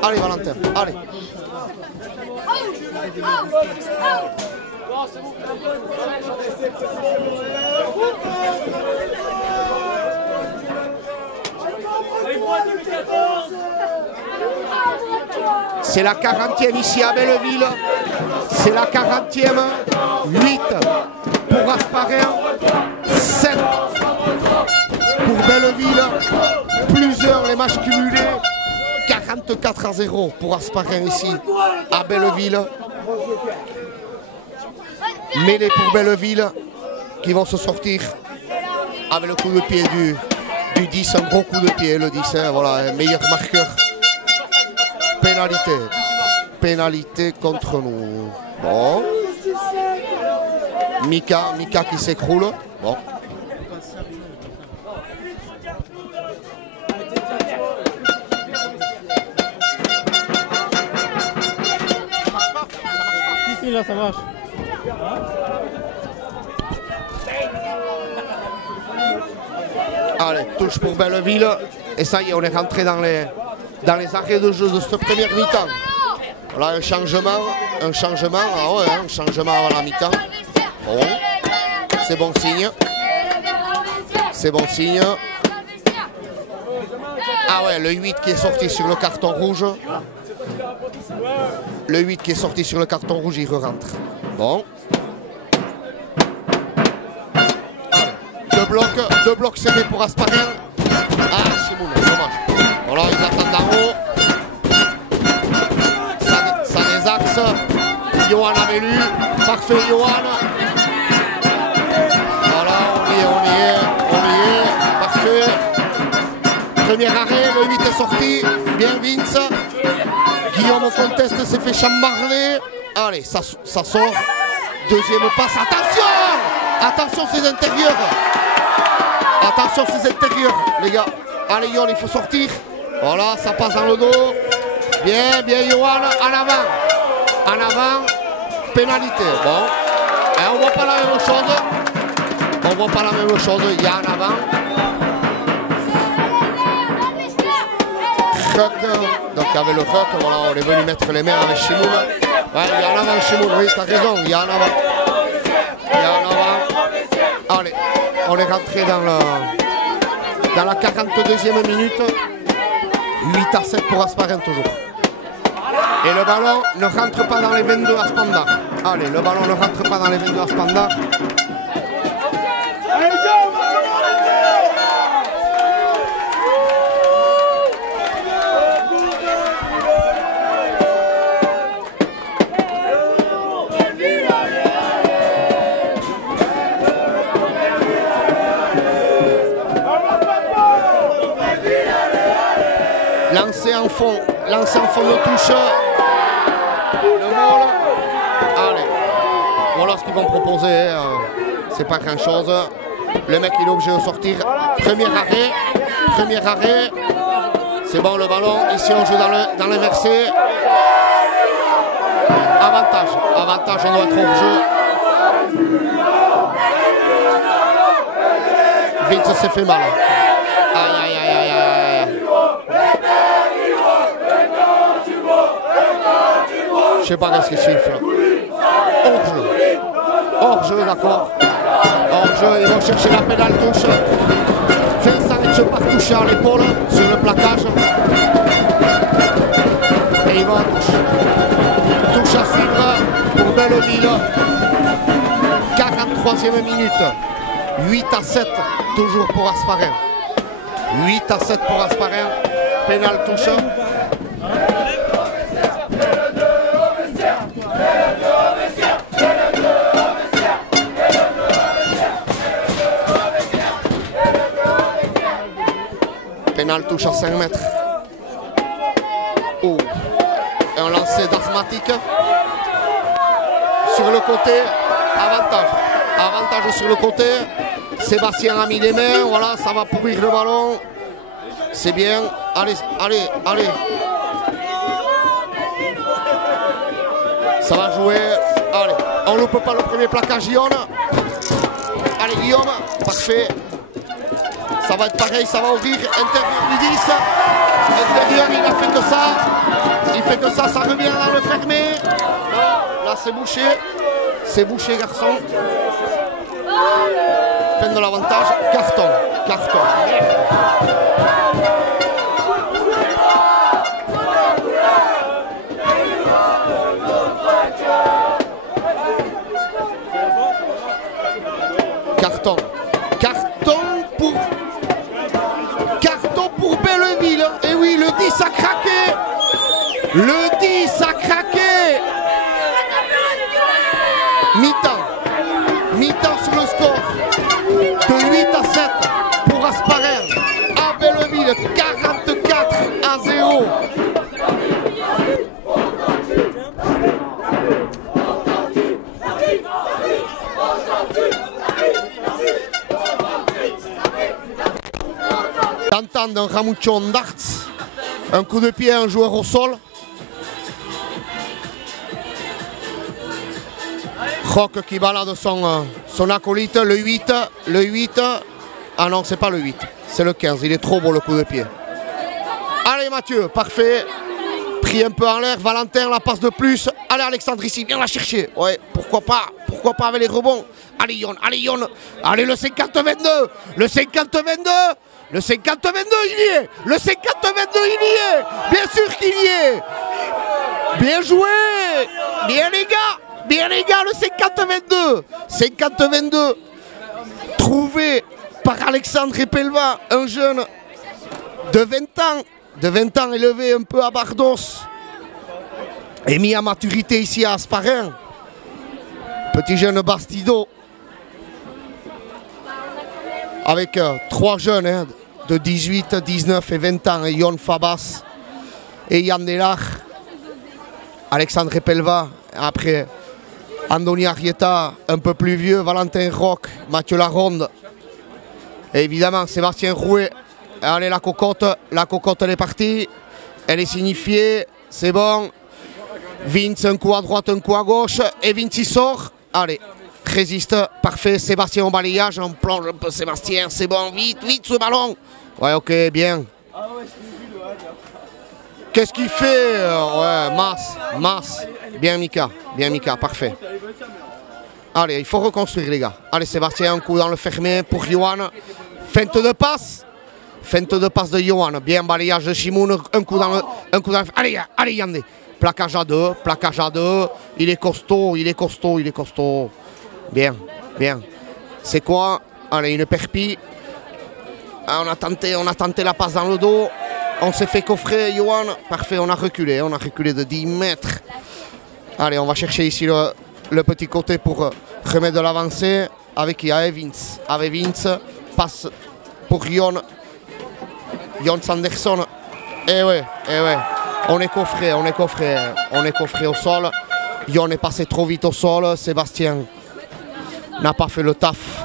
Allez, Valentin, allez. C'est la 40e ici à Belleville. C'est la 40e. 8 pour Hasparren. 7 pour Belleville. Plusieurs les matchs cumulés. 44-0 pour Hasparren ici à Belleville. Mêlée pour Belleville qui vont se sortir avec le coup de pied du 10, un gros coup de pied le 10, hein, voilà, meilleur marqueur. Pénalité. Pénalité contre nous. Bon. Mika qui s'écroule. Bon. Si, là, ça marche. Allez, touche pour Belleville. Et ça y est, on est rentré dans les arrêts de jeu de cette première mi-temps. Voilà un changement, ah ouais, un changement avant la mi-temps. Bon, c'est bon signe. C'est bon signe. Ah ouais, le 8 qui est sorti sur le carton rouge. Le 8 qui est sorti sur le carton rouge, il re-rentre. Bon. Deux blocs serrés pour Hasparren. Ah, c'est bon, dommage. Voilà, ils attendent d'en haut. Ça désaxe. Johan avait lu. Parfait, Johan. Voilà, on y est. Parfait. Premier arrêt, le 8 est sorti. Bien Vince. Guillaume au conteste s'est fait chambarder. Allez, ça sort. Deuxième passe. Attention, c'est intérieur. Attention, c'est intérieur, les gars. Allez, Johan, il faut sortir. Voilà, ça passe dans le dos. Bien, Johan, en avant. Pénalité. Bon. Et on voit pas la même chose. Il y a en avant. Donc avec le rock, voilà, on est venu mettre les mains avec Chimoun. Ouais, il y a en avant Chimoun, oui, t'as raison, il y a en avant. Allez, on est rentré dans la 42e minute. 8-7 pour Hasparren toujours. Et le ballon ne rentre pas dans les 22 à Spandar. Allez, le ballon ne rentre pas dans les 22 à Spandar. Lancé en fond de touche. Le môle. Allez. Voilà ce qu'ils vont proposer. C'est pas grand chose. Le mec il est obligé de sortir. Premier arrêt. C'est bon le ballon. Ici on joue dans l'inversé. Avantage, on doit être au jeu. Vince s'est fait mal. Aïe. Je sais pas qu'est-ce qu'il siffle. Hors-jeu, d'accord. Hors-jeu, ils vont chercher la pédale touche. Vincent se part toucher à l'épaule sur le plaquage. Et ils vont à touche. Touche à suivre pour Belleville. 43e minute. 8-7 toujours pour Hasparren. 8-7 pour Hasparren. Pénal touche. Pénal touche à 5 mètres. Oh. Et un lancer d'asthmatique. Sur le côté, avantage sur le côté. Sébastien a mis les mains, voilà, ça va pourrir le ballon. C'est bien. Allez. Ça va jouer. Allez, on ne loupe pas le premier plaquage, Guillaume. Allez, Guillaume, parfait. Ça va être pareil, ça va ouvrir. Intérieur du 10. Intérieur, il a fait que ça. Il fait que ça revient à le fermer. Là, c'est bouché. C'est bouché, garçon. Fin de l'avantage. Carton. Carton. Carton. Carton pour Belleville. Et oui, le 10 a craqué. Le 10 a craqué. Mi-temps sur le score. De 8 à 7 pour Hasparren. À Belleville, 44-0. T'entends un Ramuccion darts, un coup de pied à un joueur au sol. Rock qui balade son acolyte, le 8. Ah non, c'est pas le 8, c'est le 15, il est trop beau le coup de pied. Allez Mathieu, parfait. Pris un peu en l'air, Valentin, la passe de plus. Allez Alexandre ici, viens la chercher. Ouais, pourquoi pas avec les rebonds. Allez Yon, allez le 50-22, le 50-22. Le 50-22, il y est. Le 50-22, il y est. Bien sûr qu'il y est. Bien joué. Bien les gars, le 50-22. 50-22. Trouvé par Alexandre Repelva, un jeune de 20 ans, élevé un peu à Bardos. Et mis à maturité ici à Hasparren. Petit jeune Bastido. Avec 3 jeunes de 18, 19 et 20 ans, Yon Fabas et Yann Delar, Alexandre Repelva, après Andoni Arrieta, un peu plus vieux, Valentin Roch, Mathieu Laronde, et évidemment Sébastien Rouet. Allez, la cocotte elle est partie, elle est signifiée, c'est bon. Vince, un coup à droite, un coup à gauche, et Vince il sort, allez. Résiste, parfait, Sébastien au balayage, on plonge un peu Sébastien, c'est bon, vite ce ballon. Ouais, ok, bien. Qu'est-ce qu'il fait? Ouais, masse. Bien Mika, parfait. Allez, il faut reconstruire les gars. Allez Sébastien, un coup dans le fermé pour Johan. Feinte de passe de Johan, bien balayage de Chimoun, un coup dans le... Allez Yandé, plaquage à deux, il est costaud. Bien. C'est quoi? Allez, une perpie. Ah, on a tenté la passe dans le dos. On s'est fait coffrer, Johan. Parfait, on a reculé de 10 mètres. Allez, on va chercher ici le petit côté pour remettre de l'avancée. Avec qui? Avec Vince. Passe pour Jon Sanderson. Eh ouais. On est coffré au sol. Jon est passé trop vite au sol. Sébastien n'a pas fait le taf,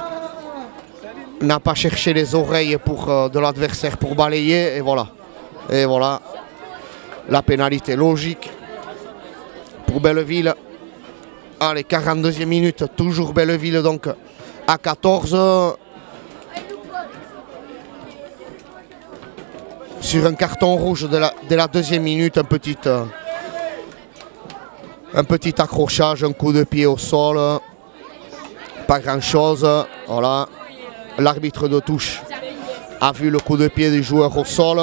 n'a pas cherché les oreilles de l'adversaire pour balayer, et voilà. La pénalité logique pour Belleville. Allez, 42e minute, toujours Belleville donc à 14. Sur un carton rouge dès la 2e minute, un petit accrochage, un coup de pied au sol. Pas grand chose, voilà. L'arbitre de touche a vu le coup de pied du joueur au sol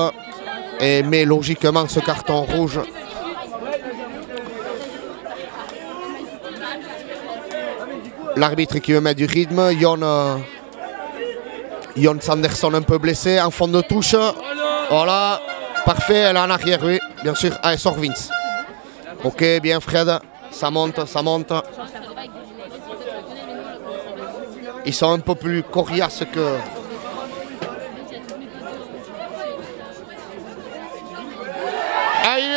et met logiquement ce carton rouge. L'arbitre qui veut mettre du rythme, Jon Sanderson un peu blessé en fond de touche. Voilà, parfait, elle est en arrière, oui, bien sûr. Allez, sort Vince. Ok, bien Fred, ça monte. Ils sont un peu plus coriaces que... Ah, il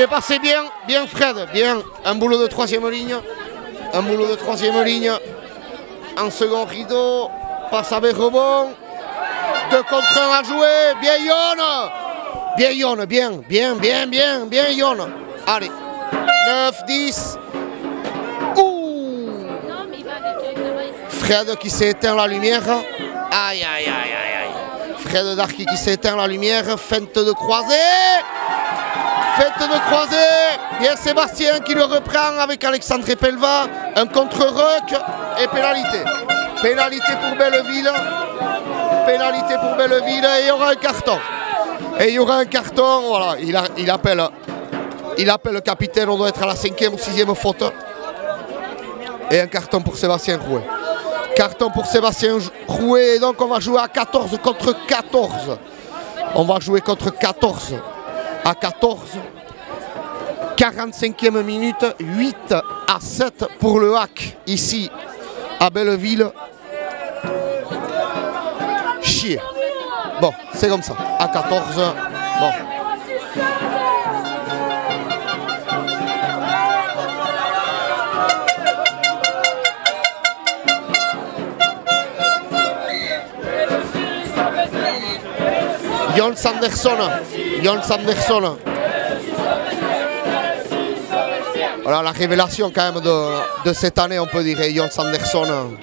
est passé bien Fred, bien. Un boulot de 3e ligne. En second rideau, passe avec rebond. 2 contre 1 à jouer, bien Yon. Bien Yon. Allez, 9, 10. Fred qui s'est éteint la lumière. Aïe. Fred Darky qui s'éteint la lumière, feinte de croisée. Feinte de croisée. Bien Sébastien qui le reprend avec Alexandre Pelva. Un contre-rock et pénalité. Pénalité pour Belleville. Pénalité pour Belleville et il y aura un carton. Et il y aura un carton, voilà, il appelle le capitaine, on doit être à la 5e ou 6e faute. Et un carton pour Sébastien Rouet. Carton pour Sébastien Rouet, et donc on va jouer à 14 contre 14. On va jouer contre 14 à 14. 45e minute, 8 à 7 pour le HAC, ici à Belleville. Chier. Bon, c'est comme ça, à 14. Bon. Jon Sanderson. Voilà la révélation quand même de cette année, on peut dire, Jon Sanderson.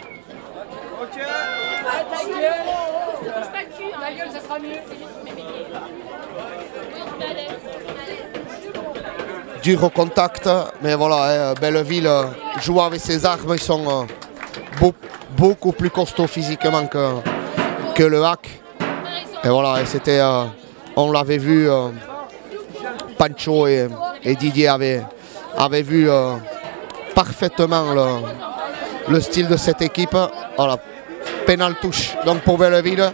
Dur au contact, mais voilà, Belleville joue avec ses armes, ils sont beaucoup plus costauds physiquement que le HAC. Et voilà, et c'était, on l'avait vu, Pancho et Didier avaient vu parfaitement le style de cette équipe. Voilà, pénal touche donc pour Belleville.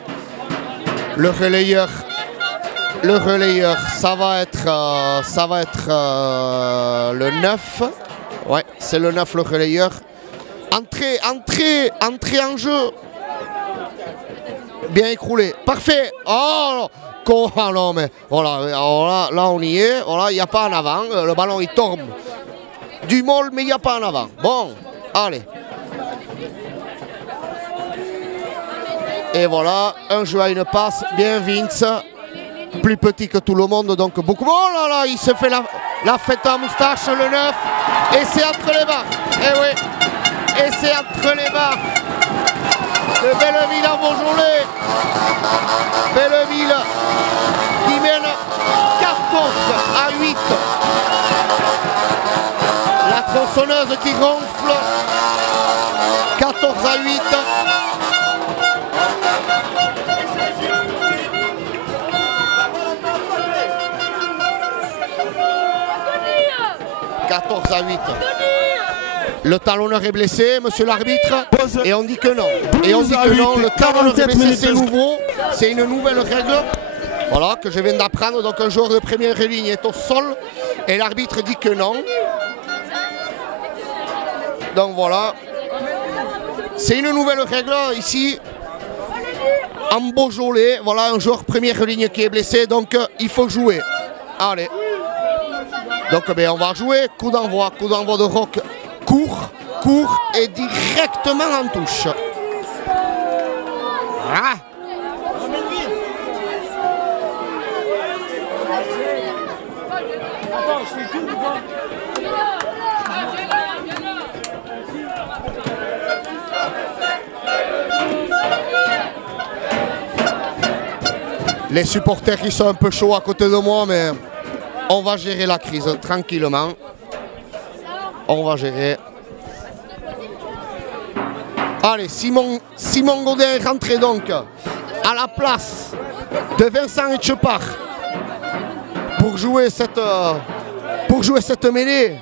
Le relayeur, ça va être le 9. Ouais, c'est le 9 le relayeur. Entrée en jeu. Bien écroulé. Parfait. Oh non, mais voilà, là on y est. Voilà, il n'y a pas en avant. Le ballon il tombe du molle, mais il n'y a pas en avant. Bon, allez. Et voilà, un jeu à une passe. Bien Vince. Plus petit que tout le monde, donc beaucoup. Oh là là, il se fait la fête à moustache, le 9. Et c'est entre les barres. Et oui. Et c'est entre les barres de Belleville à Beaujolais. Belleville qui mène 14 à 8. La tronçonneuse qui gonfle. 14 à 8. 14 à 8. Le talonneur est blessé, monsieur l'arbitre, et on dit que non. Et on dit que non, le talonneur est blessé, c'est nouveau, c'est une nouvelle règle. Voilà, que je viens d'apprendre. Donc un joueur de première ligne est au sol, et l'arbitre dit que non. Donc voilà. C'est une nouvelle règle ici, en Beaujolais. Voilà, un joueur première ligne qui est blessé, donc il faut jouer. Allez. Donc on va jouer, coup d'envoi de Rock, court et directement en touche. Ah. Attends, je fais tout ou pas? Les supporters qui sont un peu chauds à côté de moi, mais on va gérer la crise tranquillement. On va gérer. Allez, Simon Godin est rentré donc à la place de Vincent Etchepart pour jouer cette mêlée.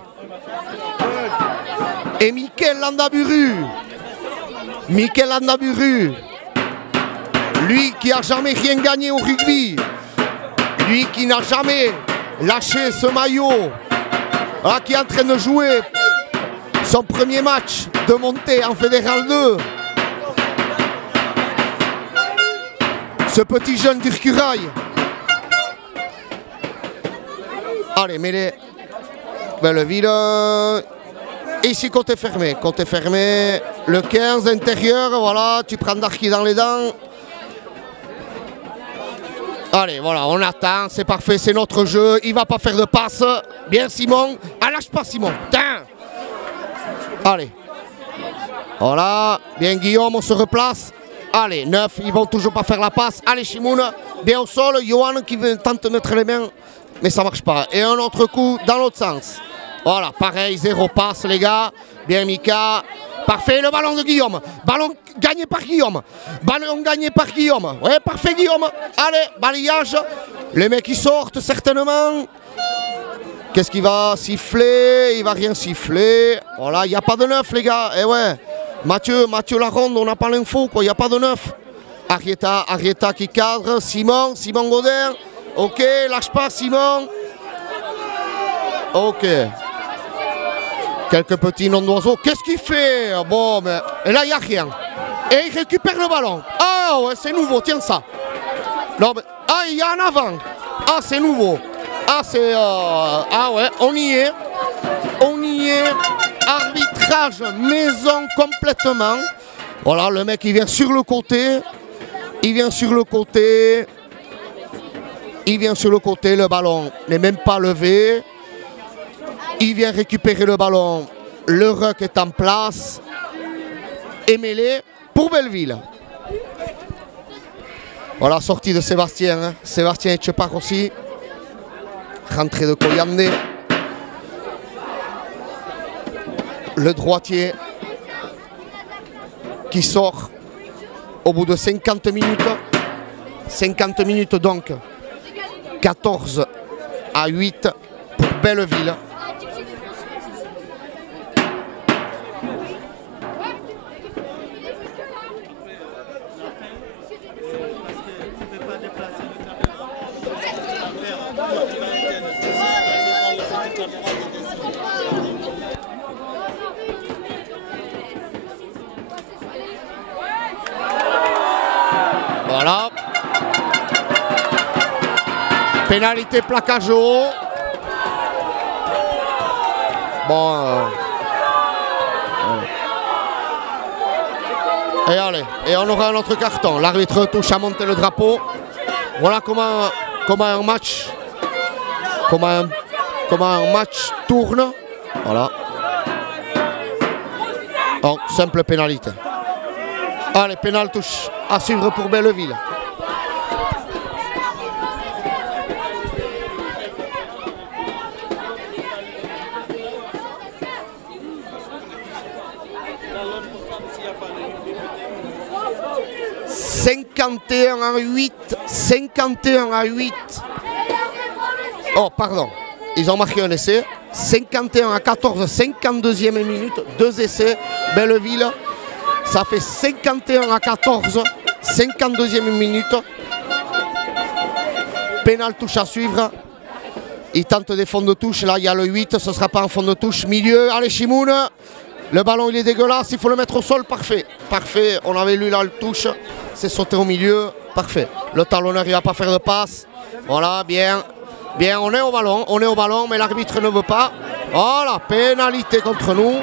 Et Michael Landaburu, lui qui n'a jamais rien gagné au rugby, lui qui n'a jamais lâché ce maillot, voilà, qui est en train de jouer son premier match de montée en Fédéral 2. Ce petit jeune d'Urcurail. Allez, mêlée. Belleville. Ici, côté fermé. Le 15 intérieur, voilà, tu prends Darky dans les dents. Allez, voilà, on attend, c'est parfait, c'est notre jeu. Il va pas faire de passe. Bien Simon. Ah, lâche pas Simon. Putain. Allez. Voilà, bien Guillaume, on se replace. Allez, 9, ils vont toujours pas faire la passe. Allez, Shimoun, bien au sol. Johan qui tente de mettre les mains, mais ça marche pas. Et un autre coup dans l'autre sens. Voilà, pareil, 0 passe, les gars. Bien, Mika. Parfait, le ballon de Guillaume. Ballon gagné par Guillaume. Ballon gagné par Guillaume. Ouais, parfait, Guillaume. Allez, balayage. Les mecs qui sortent, certainement. Qu'est-ce qu'il va siffler? Il va rien siffler. Voilà, il n'y a pas de 9, les gars. Eh ouais. Mathieu Laronde, on n'a pas l'info, quoi. Il n'y a pas de 9. Arieta qui cadre. Simon Godin. Ok, lâche pas, Simon. Ok. Quelques petits noms d'oiseaux. Qu'est-ce qu'il fait? Bon, mais... Et là, il n'y a rien. Et il récupère le ballon. Ah ouais, c'est nouveau, tiens ça. Non, mais... Ah, il y a un avant. Ah, c'est nouveau. Ah, c'est... Ah ouais, on y est. On y est. Arbitrage maison complètement. Voilà, le mec, il vient sur le côté. Il vient sur le côté. Le ballon n'est même pas levé. Il vient récupérer le ballon. Le ruck est en place. Et mêlé pour Belleville. Voilà, sortie de Sébastien. Hein. Sébastien Etchepar aussi. Rentrée de Koyandé. Le droitier qui sort au bout de 50 minutes. 50 minutes donc. 14 à 8 pour Belleville. Voilà. Pénalité plaquage haut. Bon. Et allez, et on aura un autre carton. L'arbitre touche à monter le drapeau. Voilà comment un match tourne. Voilà. Oh, simple pénalité. Allez, pénal touche à suivre pour Belleville. « 51 à 8, 51 à 8. Oh, pardon, ils ont marqué un essai. 51 à 14, 52e minute, 2 essais. Belleville, ça fait 51 à 14, 52e minute. Pénal touche à suivre. Il tente des fonds de touche. Là, il y a le 8, ce ne sera pas en fond de touche. Milieu, allez, Chimoun. Le ballon, il est dégueulasse, il faut le mettre au sol. Parfait, parfait. On avait lu là le touche. C'est sauté au milieu. Parfait. Le talonneur, il ne va pas faire de passe. Voilà, bien. Bien, on est au ballon, mais l'arbitre ne veut pas. Voilà, pénalité contre nous.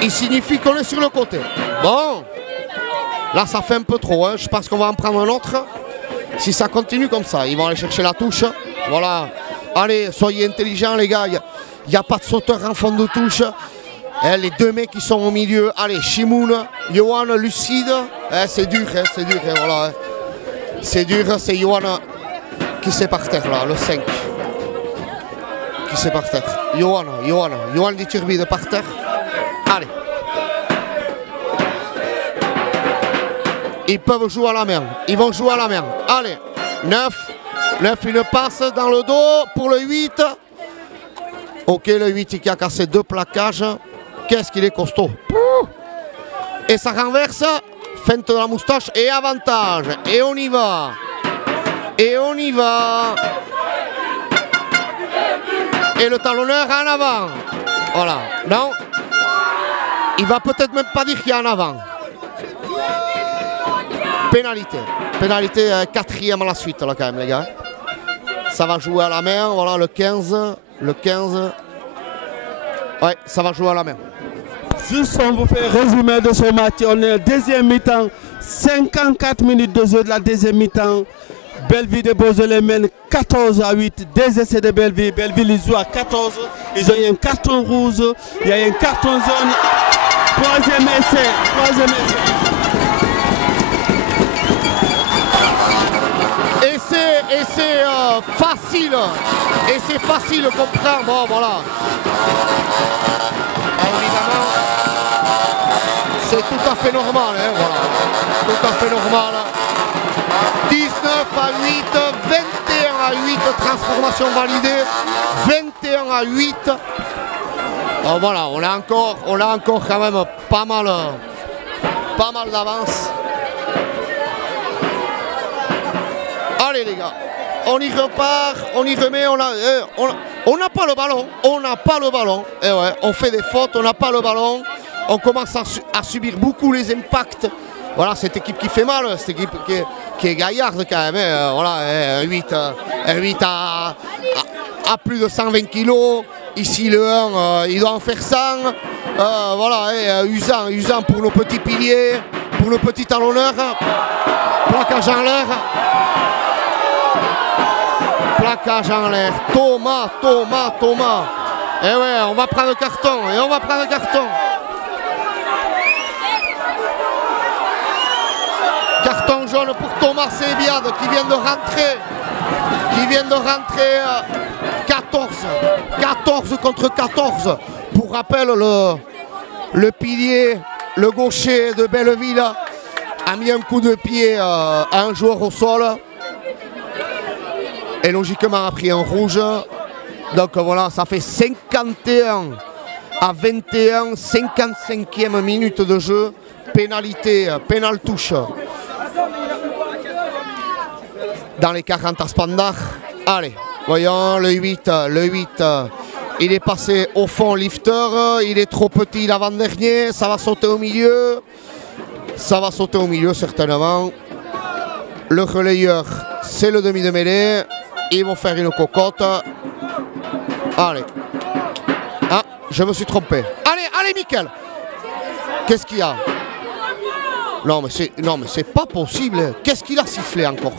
Il signifie qu'on est sur le côté. Bon, là, ça fait un peu trop. Hein. Je pense qu'on va en prendre un autre. Si ça continue comme ça, ils vont aller chercher la touche. Voilà. Allez, soyez intelligents, les gars. Il n'y a pas de sauteur en fond de touche. Les deux mecs qui sont au milieu. Allez, Chimoun, Johan, Lucide. C'est dur, c'est dur. Voilà. C'est dur, c'est Johan qui s'est par terre, là, le 5. Qui s'est par terre. Johan d'Iturbide par terre. Allez. Ils peuvent jouer à la main. Ils vont jouer à la main. Allez. 9, une passe dans le dos pour le 8. Ok, le 8 qui a cassé 2 plaquages. Qu'est-ce qu'il est costaud. Et ça renverse. Feinte de la moustache et avantage. Et on y va. Et le talonneur en avant. Voilà. Non. Il va peut-être même pas dire qu'il y a en avant. Pénalité. Pénalité 4e à la suite là quand même les gars. Ça va jouer à la main. Voilà le 15. Ouais, ça va jouer à la main. Juste on vous fait résumé de ce match. On est deuxième mi-temps. 54 minutes de jeu de la deuxième mi-temps. Belleville de Beaujolais mène 14 à 8. Des essais de Belleville. Belleville ils jouent à 14. Ils ont eu un carton rouge. Il y a un carton jaune. Troisième essai. facile. Et c'est facile qu'on prend. Bon, voilà. Évidemment, c'est tout à fait normal. Hein, voilà. Tout à fait normal. 19 à 8, 21 à 8, transformation validée. 21 à 8. Alors voilà, on a encore quand même pas mal d'avance. Allez les gars, on y repart, on y remet, on n'a pas le ballon, et ouais, on fait des fautes, on n'a pas le ballon, on commence à subir beaucoup les impacts. Voilà, cette équipe qui fait mal, cette équipe qui est gaillarde quand même, hein, voilà, 8 à plus de 120 kilos, ici le 1, il doit en faire 100, voilà, usant pour nos petits piliers, pour le petit talonneur, plaquage en l'air. Plaquage en l'air, Thomas. Et ouais, on va prendre carton, Carton jaune pour Thomas Sebiad qui vient de rentrer, 14 contre 14. Pour rappel, le pilier, le gaucher de Belleville a mis un coup de pied à un joueur au sol. Et logiquement a pris un rouge. Donc voilà, ça fait 51 à 21, 55e minute de jeu. Pénalité, pénal touche. Dans les 40 à Spandar. Allez, voyons le 8, il est passé au fond lifter. Il est trop petit l'avant-dernier. Ça va sauter au milieu. Certainement. Le relayeur, c'est le demi de mêlée. Ils vont faire une cocotte. Allez. Ah, je me suis trompé. Allez, Mickaël. Qu'est-ce qu'il y a? Non, mais c'est pas possible. Qu'est-ce qu'il a sifflé encore?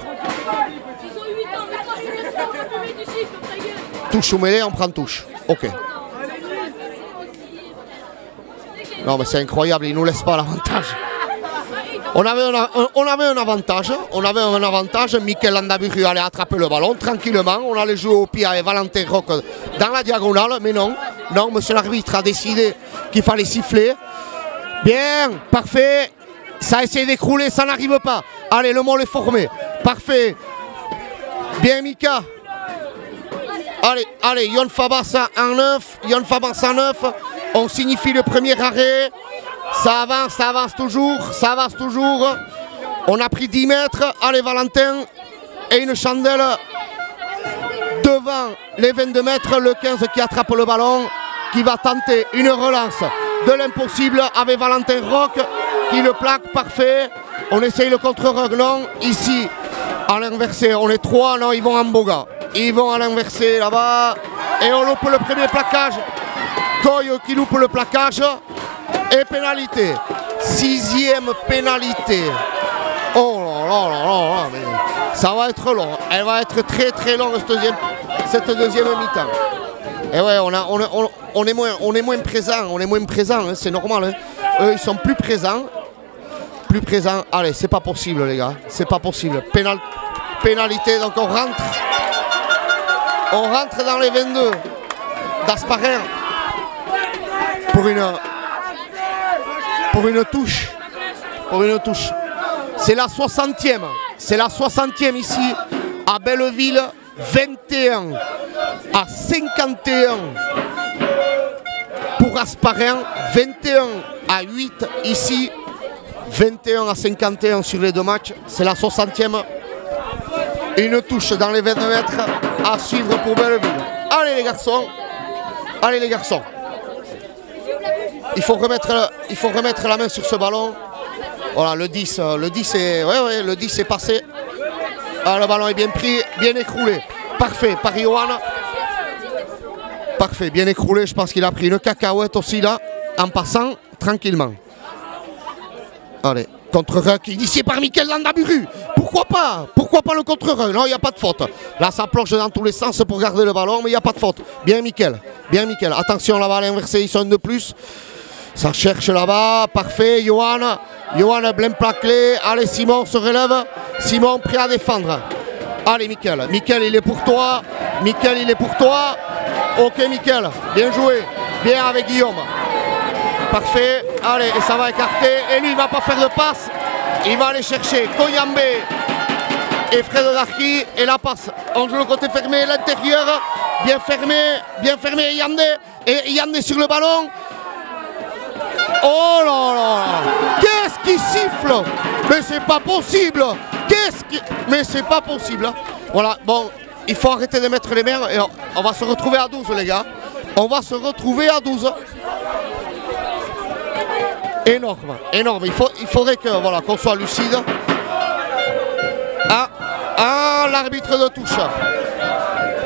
Touche ou mêlée, on prend touche. Ok. Non, mais c'est incroyable, il ne nous laisse pas l'avantage. On avait un avantage, Mickaël Landaburu allait attraper le ballon tranquillement, on allait jouer au pied avec Valentin Roch dans la diagonale, mais non, monsieur l'arbitre a décidé qu'il fallait siffler. Bien, parfait, ça a essayé d'écrouler, ça n'arrive pas. Allez, le môle est formé, parfait. Bien Mika. Allez, Yon Fabas en 9, on signifie le premier arrêt. Ça avance toujours. On a pris 10 mètres. Allez, Valentin. Et une chandelle devant les 22 mètres. Le 15 qui attrape le ballon, qui va tenter une relance de l'impossible avec Valentin Roch qui le plaque. Parfait. On essaye le contre-rug. Non, ici, à l'inversé, on est 3. Non, ils vont en boga. Ils vont à l'inversé là-bas. Et on loupe le premier plaquage. Coy qui loupe le plaquage. Et pénalité. 6e pénalité. Oh là, mais ça va être long. Elle va être très longue cette deuxième mi-temps. Et ouais, on est moins présent, hein, c'est normal. Hein. Eux, ils sont plus présents. Allez, c'est pas possible, les gars. C'est pas possible. Pénalité, donc on rentre. On rentre dans les 22 d'Asparer pour une touche. C'est la 60e. C'est la 60e ici à Belleville. 21 à 51 pour Asparer. 21 à 8 ici. 21 à 51 sur les deux matchs. C'est la 60e. Une touche dans les 20 mètres à suivre pour Belleville. Allez les garçons. Il faut remettre la main sur ce ballon. Voilà, le 10 est passé. Ah, le ballon est bien pris, bien écroulé. Parfait, par Johan. Parfait, bien écroulé. Je pense qu'il a pris une cacahuète aussi là, en passant tranquillement. Allez, contre-rug initié par Mickaël Landaburu. Pourquoi pas le contre-rug? Non, il n'y a pas de faute. Là, ça plonge dans tous les sens pour garder le ballon, mais il n'y a pas de faute. Bien Mickaël. Attention là-bas à l'inversé, ils sont de plus. Ça cherche là-bas, parfait, Johan, plein plaqué. Allez, Simon se relève. Simon prêt à défendre. Allez, Mickaël. Mickaël, il est pour toi. Mickaël, il est pour toi. Ok, Mickaël. Bien joué. Bien avec Guillaume. Parfait. Allez, et ça va écarter. Et lui, il ne va pas faire de passe. Il va aller chercher Koyambe et Fred Darky. Et la passe. On joue le côté fermé, l'intérieur. Bien fermé. Bien fermé. Yande. Et Yande sur le ballon. Oh là là. Qu'est-ce qui siffle? Mais c'est pas possible. Mais c'est pas possible. Voilà, bon, il faut arrêter de mettre les mains et on va se retrouver à 12 les gars. On va se retrouver à 12. Énorme, énorme. Il faudrait que voilà, qu'on soit lucide. Ah, l'arbitre de touche.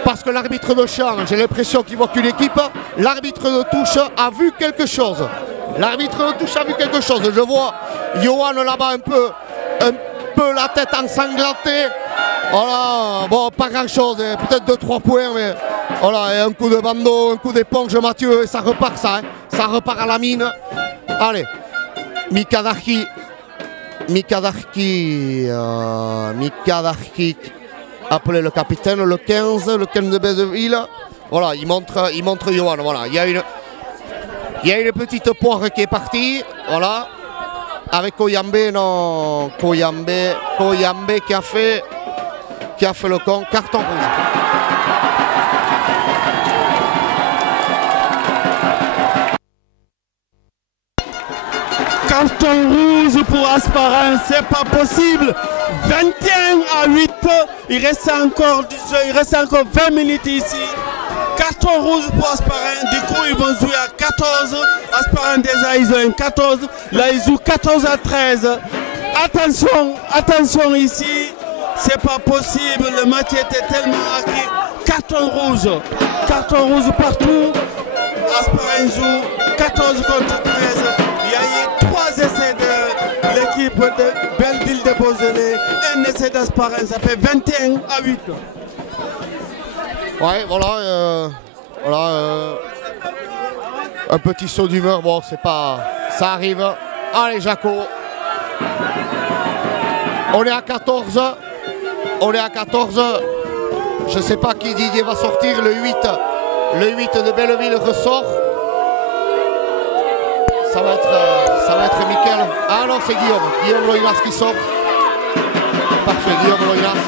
Parce que l'arbitre de champ, j'ai l'impression qu'il voit qu'une équipe. L'arbitre de touche a vu quelque chose. L'arbitre de touche a vu quelque chose. Je vois Johan là-bas un peu la tête ensanglantée. Voilà, bon, pas grand-chose, peut-être 2-3 points, mais voilà, et un coup de bandeau, un coup d'éponge, Mathieu, et ça repart ça, hein. Ça repart à la mine. Allez, Mika Darky appelé le capitaine, le 15 de Bézeville. Voilà, il montre Johan, voilà, il y a une petite poire qui est partie, voilà. Avec Koyambe, non, Koyambe qui a fait le con, carton rouge. Carton rouge pour Hasparren, c'est pas possible. 21-8, il reste encore 20 minutes ici. Carton rouge pour Hasparren, du coup ils vont jouer à 14. Hasparren déjà ils ont un 14, là ils jouent 14-13. Attention ici, c'est pas possible, le match était tellement acquis. Carton rouge partout. Hasparren joue 14 contre 13. Il y a eu 3 essais de l'équipe de Belleville de Beaujolais, un essai d'Hasparren, ça fait 21-8. Ouais, voilà, un petit saut d'humeur, bon, c'est pas, ça arrive. Allez, Jaco, on est à 14, je sais pas qui Didier va sortir, le 8 de Belleville ressort. Ça va être Mickaël. Ah non, c'est Guillaume Loinas qui sort. Parfait, Guillaume Loinas.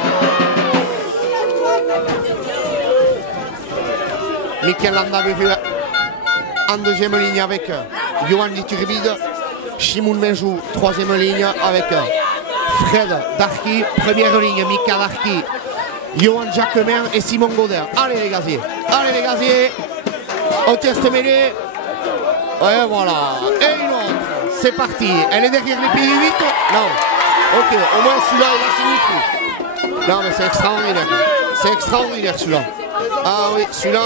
Mickaël Landabévu en deuxième ligne avec Johan Liturbide. Shimoun Menjou, troisième ligne avec Fred Darky. Première ligne, Mika Darky, Johan Jacquemin et Simon Godin. Allez les gaziers, on tient cette mêlée. Ouais, voilà, et une autre, c'est parti. Elle est derrière les pays 8. Non, ok, au moins celui-là il a signifié. Non mais c'est extraordinaire celui-là. Ah oui, celui-là.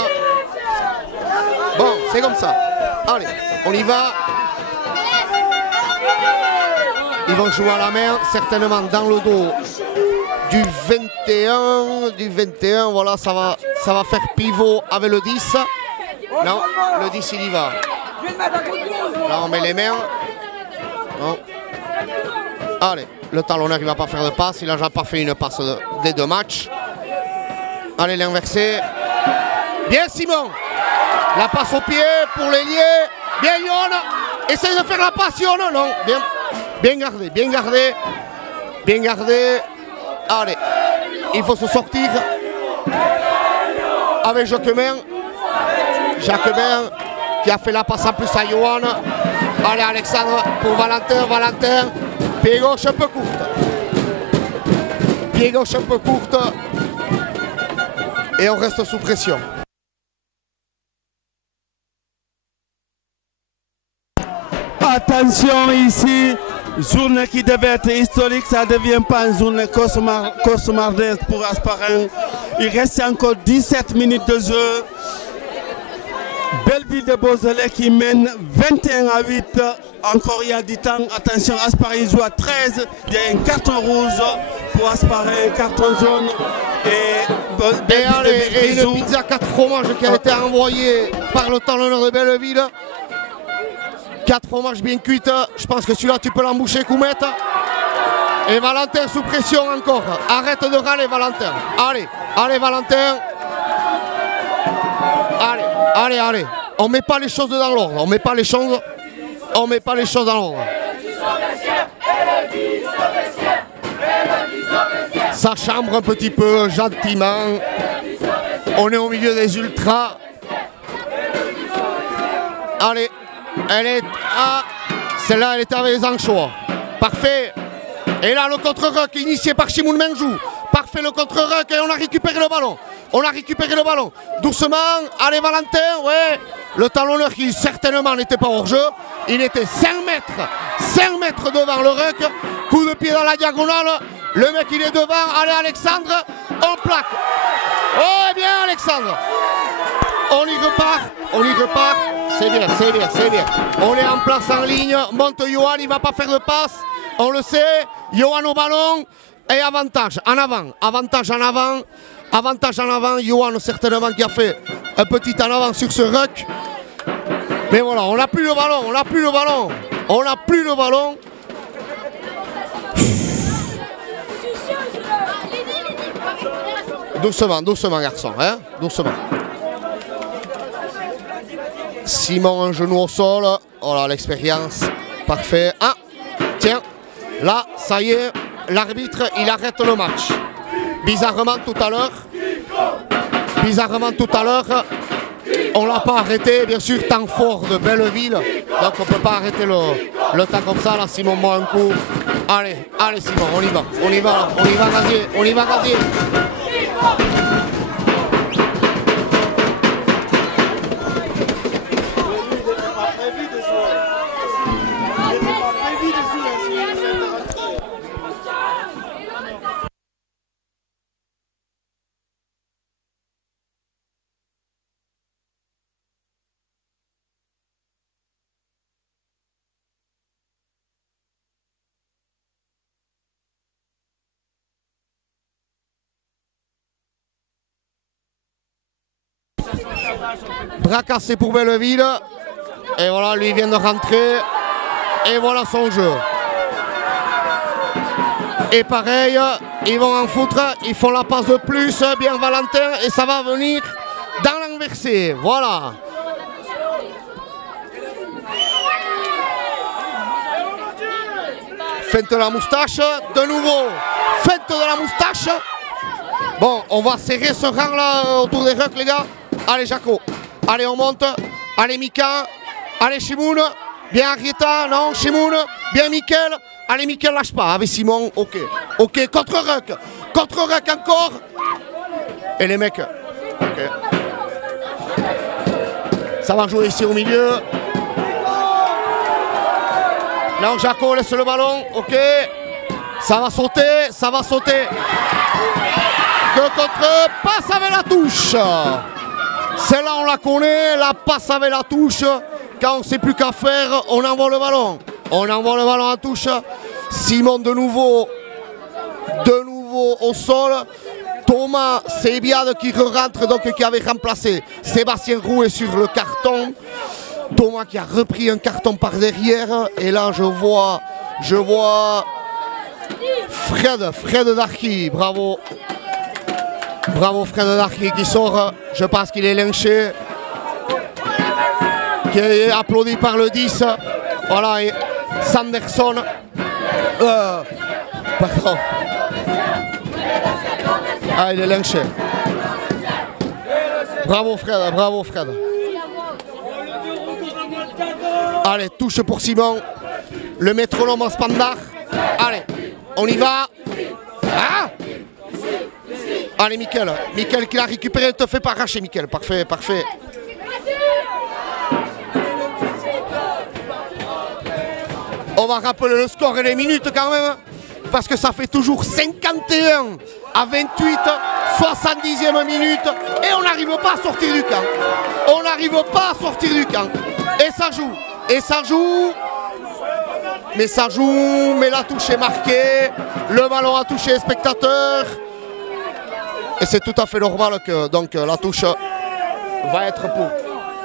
Bon, c'est comme ça. Allez, on y va. Ils vont jouer à la main, certainement dans le dos du 21, voilà, ça va faire pivot avec le 10. Non, le 10 il y va. Là on met les mains. Non. Allez, le talonneur il ne va pas faire de passe, il n'a déjà pas fait une passe des 2 matchs. Allez, l'inverser. Bien Simon. La passe au pied pour l'ailier. Bien Yon. Essaye de faire la passe Yon. Non, bien gardé. Allez, il faut se sortir avec Jacquemin qui a fait la passe en plus à Johan. Allez Alexandre pour Valentin. Pied gauche un peu courte. Et on reste sous pression. Attention ici, journée qui devait être historique, ça ne devient pas une journée cauchemardesque pour Hasparren. Il reste encore 17 minutes de jeu. Belleville de Beaujolais qui mène 21-8. Encore il y a du temps. Attention, Hasparren joue à 13. Il y a un carton rouge pour Hasparren, carton jaune. Et une pizza 4 fromages qui a été envoyée par le talonneur de Belleville. 4 fromages bien cuites. Je pense que celui-là tu peux l'emboucher, Koumette. Et Valentin sous pression encore. Arrête de râler, Valentin. Allez, allez, Valentin. Allez, allez, allez. On met pas les choses dans l'ordre. On met pas les choses. On met pas les choses dans l'ordre. Ça chambre un petit peu, gentiment. On est au milieu des ultras. Allez, elle est... Ah, celle-là, elle était avec les anchois. Parfait. Et là, le contre-ruck initié par Shimoun Menjou. Parfait, le contre-ruck et on a récupéré le ballon. On a récupéré le ballon. Doucement. Allez, Valentin. Ouais. Le talonneur qui certainement n'était pas hors jeu. Il était 5 mètres devant le ruck. Coup de pied dans la diagonale. Le mec, il est devant. Allez, Alexandre. On plaque. Oh, bien, Alexandre. On y repart. C'est bien, c'est bien, c'est bien. On est en place en ligne. Monte Johan, il ne va pas faire de passe. On le sait. Johan au ballon. Et avantage en avant. Avantage en avant. Avantage en avant. Johan, certainement, qui a fait un petit en avant sur ce ruck. Mais voilà, on n'a plus le ballon. On n'a plus le ballon. On n'a plus le ballon. Doucement, doucement, garçon. Hein, doucement. Simon, un genou au sol. Oh là, l'expérience. Parfait. Ah, tiens. Là, ça y est. L'arbitre, il arrête le match. Bizarrement tout à l'heure, on ne l'a pas arrêté. Bien sûr, temps fort de Belleville. Donc on ne peut pas arrêter le temps comme ça. Là, Simon boit un coup. Allez, allez Simon, on y va. On y va, Gazier. On y va, Gazier. Bras cassé pour Belleville. Et voilà, lui vient de rentrer. Et voilà son jeu. Et pareil, ils vont en foutre. Ils font la passe de plus. Bien Valentin. Et ça va venir dans l'enversé. Voilà. Feinte de la moustache. De nouveau. Feinte de la moustache. Bon, on va serrer ce rang là autour des rucks, les gars. Allez, Jaco. Allez, on monte. Allez, Mika. Allez, Shimoun. Bien, Arieta. Non, Shimoun. Bien, Mickaël. Allez, Mickaël, lâche pas. Avec Simon. OK. OK. Contre-ruck. Contre-ruck encore. Et les mecs. OK. Ça va jouer ici au milieu. Non, Jaco laisse le ballon. OK. Ça va sauter. Ça va sauter. Deux contre. Passe avec la touche. Celle-là, on la connaît, la passe avec la touche. Quand on ne sait plus qu'à faire, on envoie le ballon. On envoie le ballon en touche. Simon de nouveau au sol. Thomas Sébiade qui rentre, donc qui avait remplacé Sébastien Rouet sur le carton. Thomas qui a repris un carton par derrière. Et là, je vois Fred Darky, bravo. Bravo Fred Darky qui sort, je pense qu'il est lynché, qui est applaudi par le 10. Voilà, et Sanderson. Pardon. Ah, il est lynché. Bravo Fred, bravo Fred. Allez, touche pour Simon. Le métronome en standard. Allez, on y va. Ah! Allez, Mickaël. Mickaël qui l'a récupéré, ne te fait pas arracher, Mickaël. Parfait, parfait. On va rappeler le score et les minutes quand même. Parce que ça fait toujours 51 à 28, 70e minute. Et on n'arrive pas à sortir du camp. On n'arrive pas à sortir du camp. Et ça joue. Et ça joue. Mais ça joue. Mais la touche est marquée. Le ballon a touché les spectateurs. Et c'est tout à fait normal que donc, la touche va être pour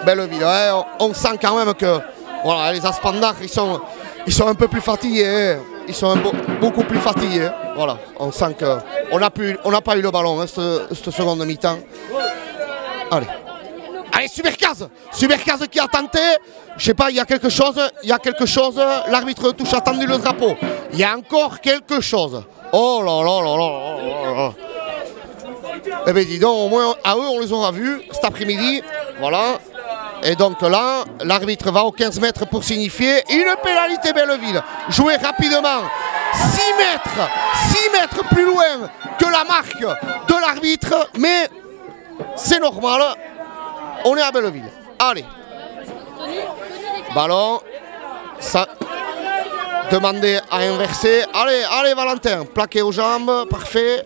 Belleville. Ouais, on sent quand même que voilà, les Aspandards ils sont un peu plus fatigués. ils sont beaucoup plus fatigués. Voilà, on sent qu'on n'a pas eu le ballon, hein, cette seconde mi-temps. Allez. Allez, Supercaz qui a tenté. Je sais pas, il y a quelque chose. L'arbitre touche, a tendu le drapeau. Il y a encore quelque chose. Oh là là là là là là. Eh bien, dis donc, au moins, à eux, on les aura vus cet après-midi. Voilà. Et donc là, l'arbitre va aux 15 mètres pour signifier une pénalité Belleville. Jouer rapidement. 6 mètres plus loin que la marque de l'arbitre. Mais c'est normal. On est à Belleville. Allez. Ballon. Ça. Demandé à inverser. Allez Valentin. Plaqué aux jambes. Parfait.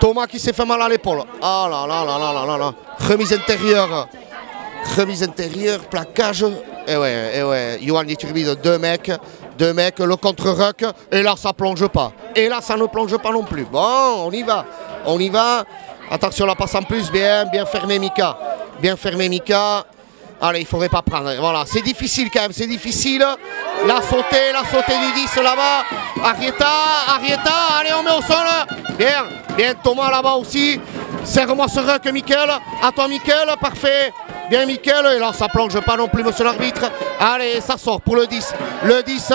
Thomas qui s'est fait mal à l'épaule. Ah là là là là là là. Remise intérieure. Plaquage. Et ouais. Johan Iturbide, deux mecs, le contre-ruck. Et là, ça plonge pas. Et là, ça ne plonge pas non plus. Bon, on y va. Attention, la passe en plus. Bien fermé Mika. Allez, il ne faudrait pas prendre. Voilà, c'est difficile quand même, c'est difficile. La sautée du 10 là-bas. Arrieta, allez, on met au sol. Bien, Thomas là-bas aussi. Serre-moi ce ruck, Mickaël. À toi, Mickaël, parfait. Bien, Mickaël. Et là, ça plonge pas non plus, monsieur l'arbitre. Allez, ça sort pour le 10. Le 10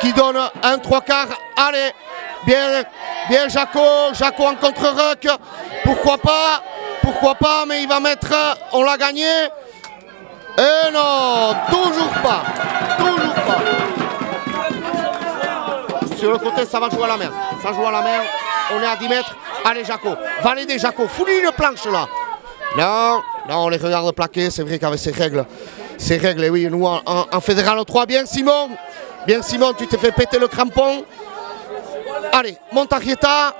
qui donne un 3/4. Allez, bien, Jaco en contre-ruck. Pourquoi pas, mais il va mettre. On l'a gagné. Et non, toujours pas. Sur le côté, ça va jouer à la main. On est à 10 mètres. Allez, Jaco. Va l'aider, Jaco. Fouille une planche là. Non, on les regarde plaquer. C'est vrai qu'avec ces règles, oui, nous en fédéral 3. Bien, Simon, tu t'es fait péter le crampon. Allez, monte Arrieta.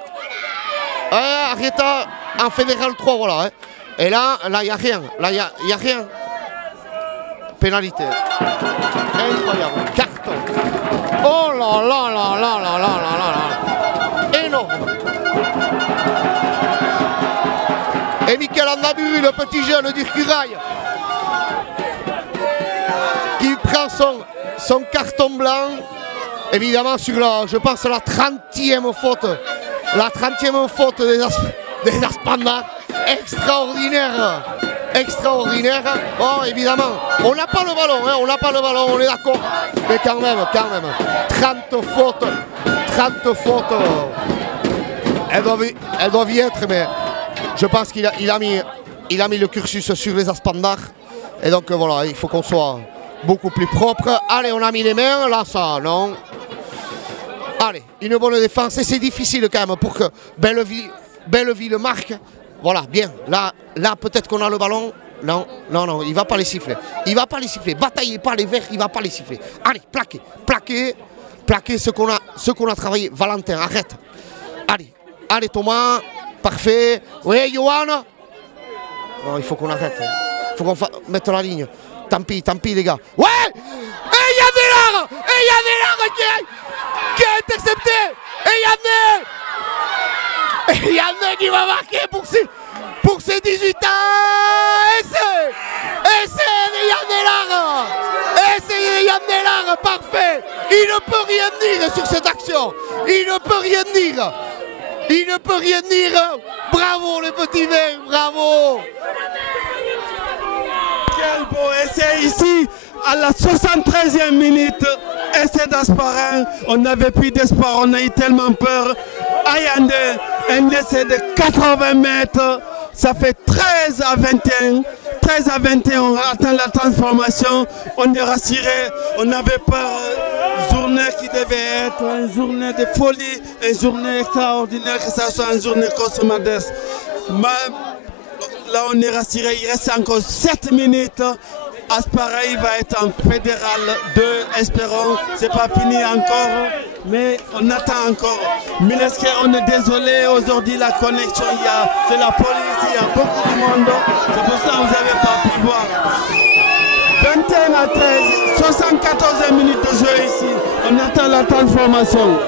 Arrieta en fédéral 3, voilà. Hein. Et là, il n'y a rien. Y a rien. Pénalité. Incroyable. Carton. Oh là là là là là là là là. Énorme. Et Mickaël Andaburu, le petit jeune du Curail, qui prend son carton blanc. Évidemment sur je pense la 30e faute. La 30e faute des Aspandars. Extraordinaire. Bon, évidemment, on n'a pas le ballon, on est d'accord. Mais quand même. 30 fautes. Elles doivent y être, mais je pense qu'il a mis le cursus sur les Aspandars. Et donc voilà, il faut qu'on soit beaucoup plus propre. Allez, on a mis les mains, là ça, non. Allez, une bonne défense. Et c'est difficile quand même pour que Belleville marque. Voilà, bien. Là peut-être qu'on a le ballon. Non, il ne va pas les siffler. Bataillez pas les verts, il ne va pas les siffler. Allez, plaquez ce qu'on a travaillé. Valentin, arrête. Allez Thomas, parfait. Oui, Johan. Non, il faut qu'on arrête. Il faut qu'on mette la ligne. Tant pis les gars. Ouais. Et il y a Vélard qui a intercepté. Et Yannick qui va marquer pour ses 18 ans. Et c'est Yann Vélard, parfait. Il ne peut rien dire sur cette action. Il ne peut rien dire. Bravo les petits verts, bravo. Quel beau essai ici à la 73e minute. Essai d'Asparin. On n'avait plus d'espoir, on a eu tellement peur. Ayande, un essai de 80 mètres. Ça fait 13 à 21. 13 à 21, on atteint la transformation. On est rassuré. On avait peur. Journée qui devait être une journée de folie, une journée extraordinaire, que ça soit une journée consommatrice. Là, on est rassuré. Il reste encore 7 minutes. Aspareil va être en fédéral 2, espérons. C'est pas fini encore, mais on attend encore. Mileske, on est désolé, aujourd'hui la connexion, c'est la police, il y a beaucoup de monde. C'est pour ça que vous n'avez pas pu voir. 21 à 13, 74 minutes de jeu ici. On attend la transformation.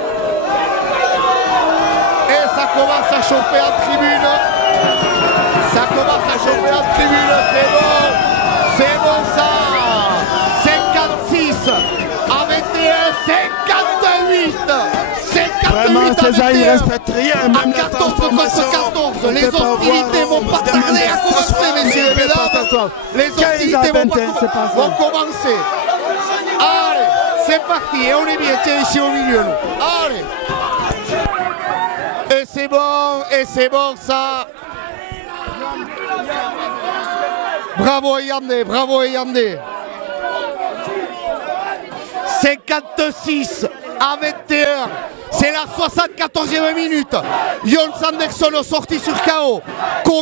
Et ça commence à chauffer en tribune. C'est bon ça. 56 à 21, 58. Vraiment, 8 César, à il 21. respecte rien, À même la 14 transformation. contre 14. On Les peut pas hostilités voir, vont on pas demande tarder à de commencer, s'asseoir, messieurs et on peut pas mesdames. s'asseoir. Les 15 à hostilités 21, c'est pas ça. vont commencer. Allez, c'est parti. Et on est bien, tiens, ici au milieu, nous. Allez. Et c'est bon, ça. Bravo Yandé, bravo Yandé. 56 à 21. C'est la 74e minute. Jon Sanderson sorti sur KO.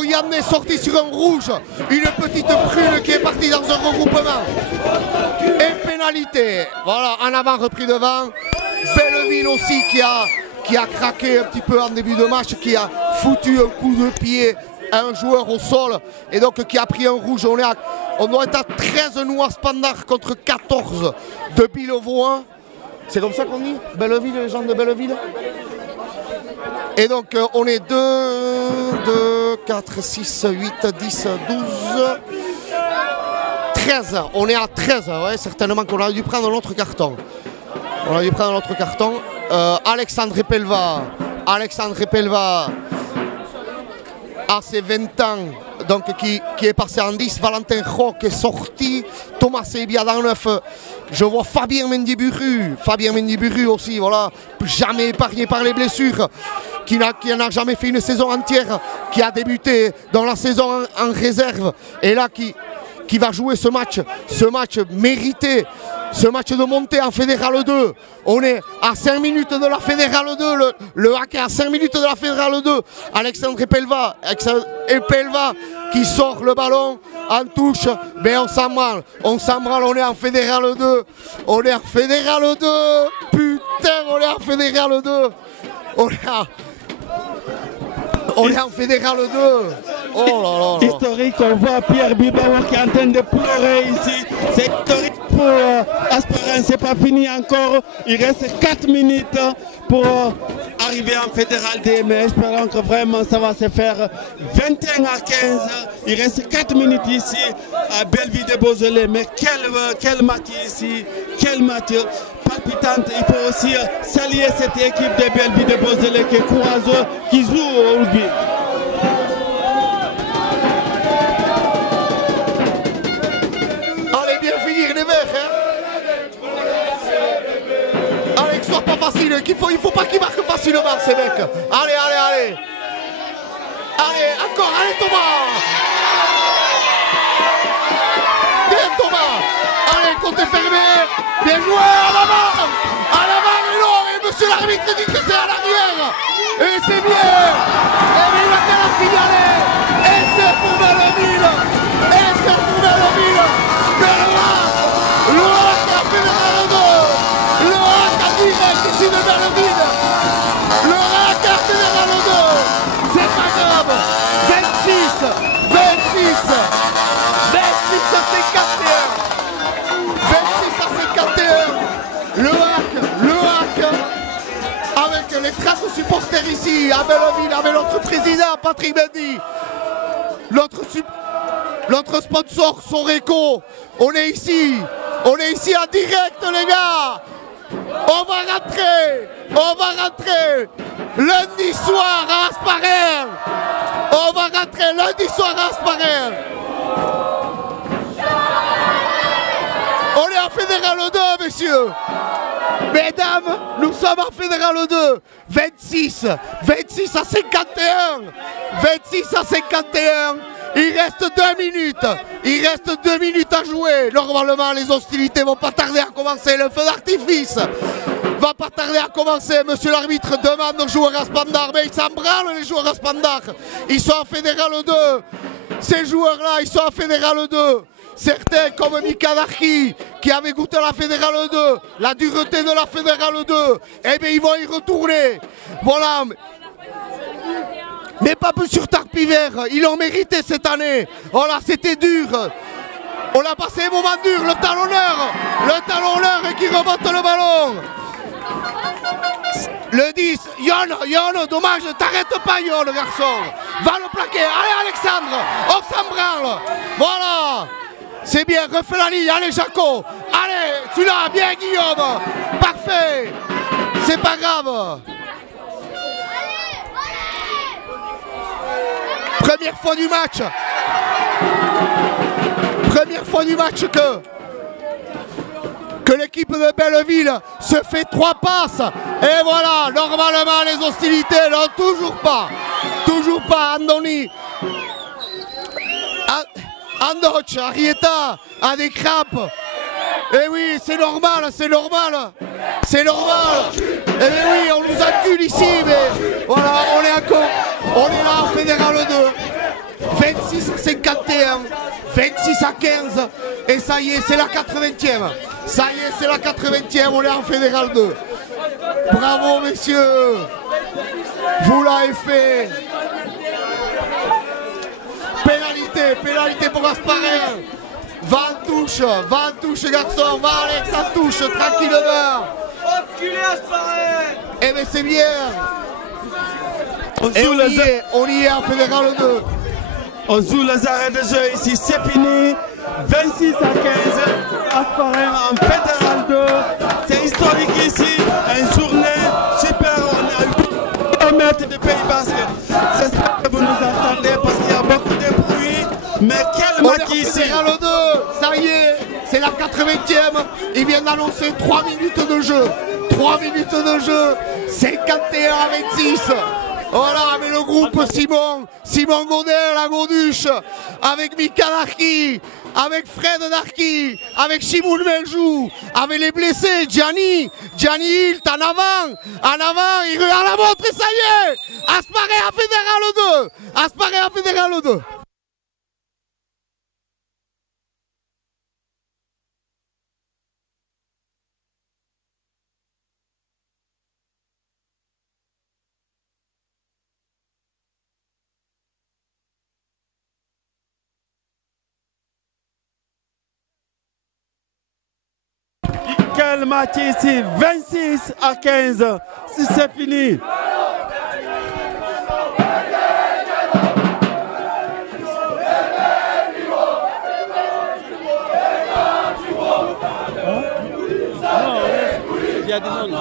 Yandé sorti sur un rouge. Une petite prune qui est partie dans un regroupement. Et pénalité. Voilà, en avant repris devant. Belleville aussi qui a craqué un petit peu en début de match, qui a foutu un coup de pied à un joueur au sol et donc qui a pris un rouge. On doit être à 13 Noix Spandard contre 14 de Billevoix. C'est comme ça qu'on dit Belleville, les gens de Belleville. Et donc on est 2, 4, 6, 8, 10, 12, 13. On est à 13, ouais, certainement qu'on a dû prendre notre carton. On a dû prendre notre carton. Alexandre Pelva à ses 20 ans, donc qui est passé en 10. Valentin Roch est sorti. Thomas Sebia dans 9. Je vois Fabien Mendiburu aussi, voilà, jamais épargné par les blessures, qui n'a jamais fait une saison entière, qui a débuté dans la saison en réserve et là qui va jouer ce match mérité. Ce match de montée en Fédéral 2. On est à 5 minutes de la Fédéral 2. Le hack est à 5 minutes de la Fédéral 2. Alexandre Pelva qui sort le ballon en touche. Mais on s'en branle. On est en Fédéral 2. On est en Fédéral 2. Putain, on est en Fédéral 2. On est en Fédéral 2. Oh là là là. Historique, on voit Pierre Bibauer qui est en train de pleurer ici. C'est historique pour Hasparren, c'est pas fini encore. Il reste 4 minutes pour arriver en Fédéral D, mais espérons que vraiment ça va se faire 21 à 15. Il reste 4 minutes ici à Belleville de Beausoleil. Mais quel match ici, quel match palpitante. Il faut aussi saluer cette équipe de Belleville de Beausoleil qui est courageuse, qui joue au rugby. Allez, bien finir les mecs, hein. Allez, que ce soit pas facile, il faut pas qu'ils marquent facilement ces mecs. Allez. Allez, encore, allez Thomas. Bien Thomas. Allez, côté fermé. Bien joué, à l'avant. Et non, et monsieur l'arbitre dit que c'est à l'arrière. Et c'est bien. Et mais il a qu'à la signaler. Et c'est pour Belleville. Le hack à Fédéral 2. Le hack à direct ici de Belleville. Le hack à Fédéral 2. C'est pas grave. 26 à 51. Le hack avec les traces de supporters ici à Belleville, avec notre président Patrick Mendy, notre sponsor Soreco. On est ici en direct les gars. On va rentrer lundi soir à Hasparren. On est en Fédéral 2, messieurs. Mesdames, nous sommes en Fédéral 2. 26 à 51. Il reste 2 minutes à jouer. Normalement, les hostilités vont pas tarder à commencer. Le feu d'artifice va pas tarder à commencer. Monsieur l'arbitre demande aux joueurs à Spandard, mais ils s'en branlent les joueurs à Spandard. Ils sont en Fédéral 2. Ces joueurs-là, ils sont en Fédéral 2. Certains comme Mika Darki qui avait goûté la Fédéral 2, la dureté de la Fédéral 2, eh bien ils vont y retourner. Voilà. Mais pas plus sur Tarpiver, ils l'ont mérité cette année. Oh là, c'était dur. On a passé un moment dur, le talonneur qui remonte le ballon. Le 10, Yon, dommage, t'arrêtes pas Yon, le garçon. Va le plaquer, allez Alexandre, on s'en branle. Voilà. C'est bien, refais la ligne, allez Jaco. Allez, tu l'as, bien Guillaume. Parfait. C'est pas grave. Première fois du match. Première fois du match que l'équipe de Belleville se fait 3 passes. Et voilà, normalement les hostilités n'ont toujours pas Andoni. Andoch, Arrieta a des crampes. Et oui, c'est normal, c'est normal. C'est normal. Et oui, on nous accule ici, mais voilà, on est là en Fédéral 2. 26 à 51, 26 à 15. Et ça y est, c'est la 80e. Ça y est, c'est la 80e, on est en Fédéral 2. Bravo, messieurs. Vous l'avez fait. Pénalité pour Gasparin. Va en touche garçon, va Alex en touche, tranquillement. Enculé Gasparin. Eh bien c'est bien. Et on y est en Fédéral 2. On joue les arrêts de jeu ici, c'est fini. 26 à 15, Gasparin en Fédéral 2. C'est historique ici, une journée super, on a eu 1 mètre de Pays Basque. J'espère que vous nous entendez parce qu'il y a beaucoup de bruit. Mais quel match ici! Fédéral 2, ça y est, c'est la 80e. Ils viennent d'annoncer 3 minutes de jeu. 3 minutes de jeu, 51 à 26. Voilà, avec le groupe Simon Godet, la Goduche, avec Mika Narki, avec Fred Narki, avec Shimoun Meljou, avec les blessés, Gianni Hilt en avant, il regarde la montre et ça y est, Asparé à Fédéral 2. Quel match ici, 26 à 15, si c'est fini. Il y a des noms.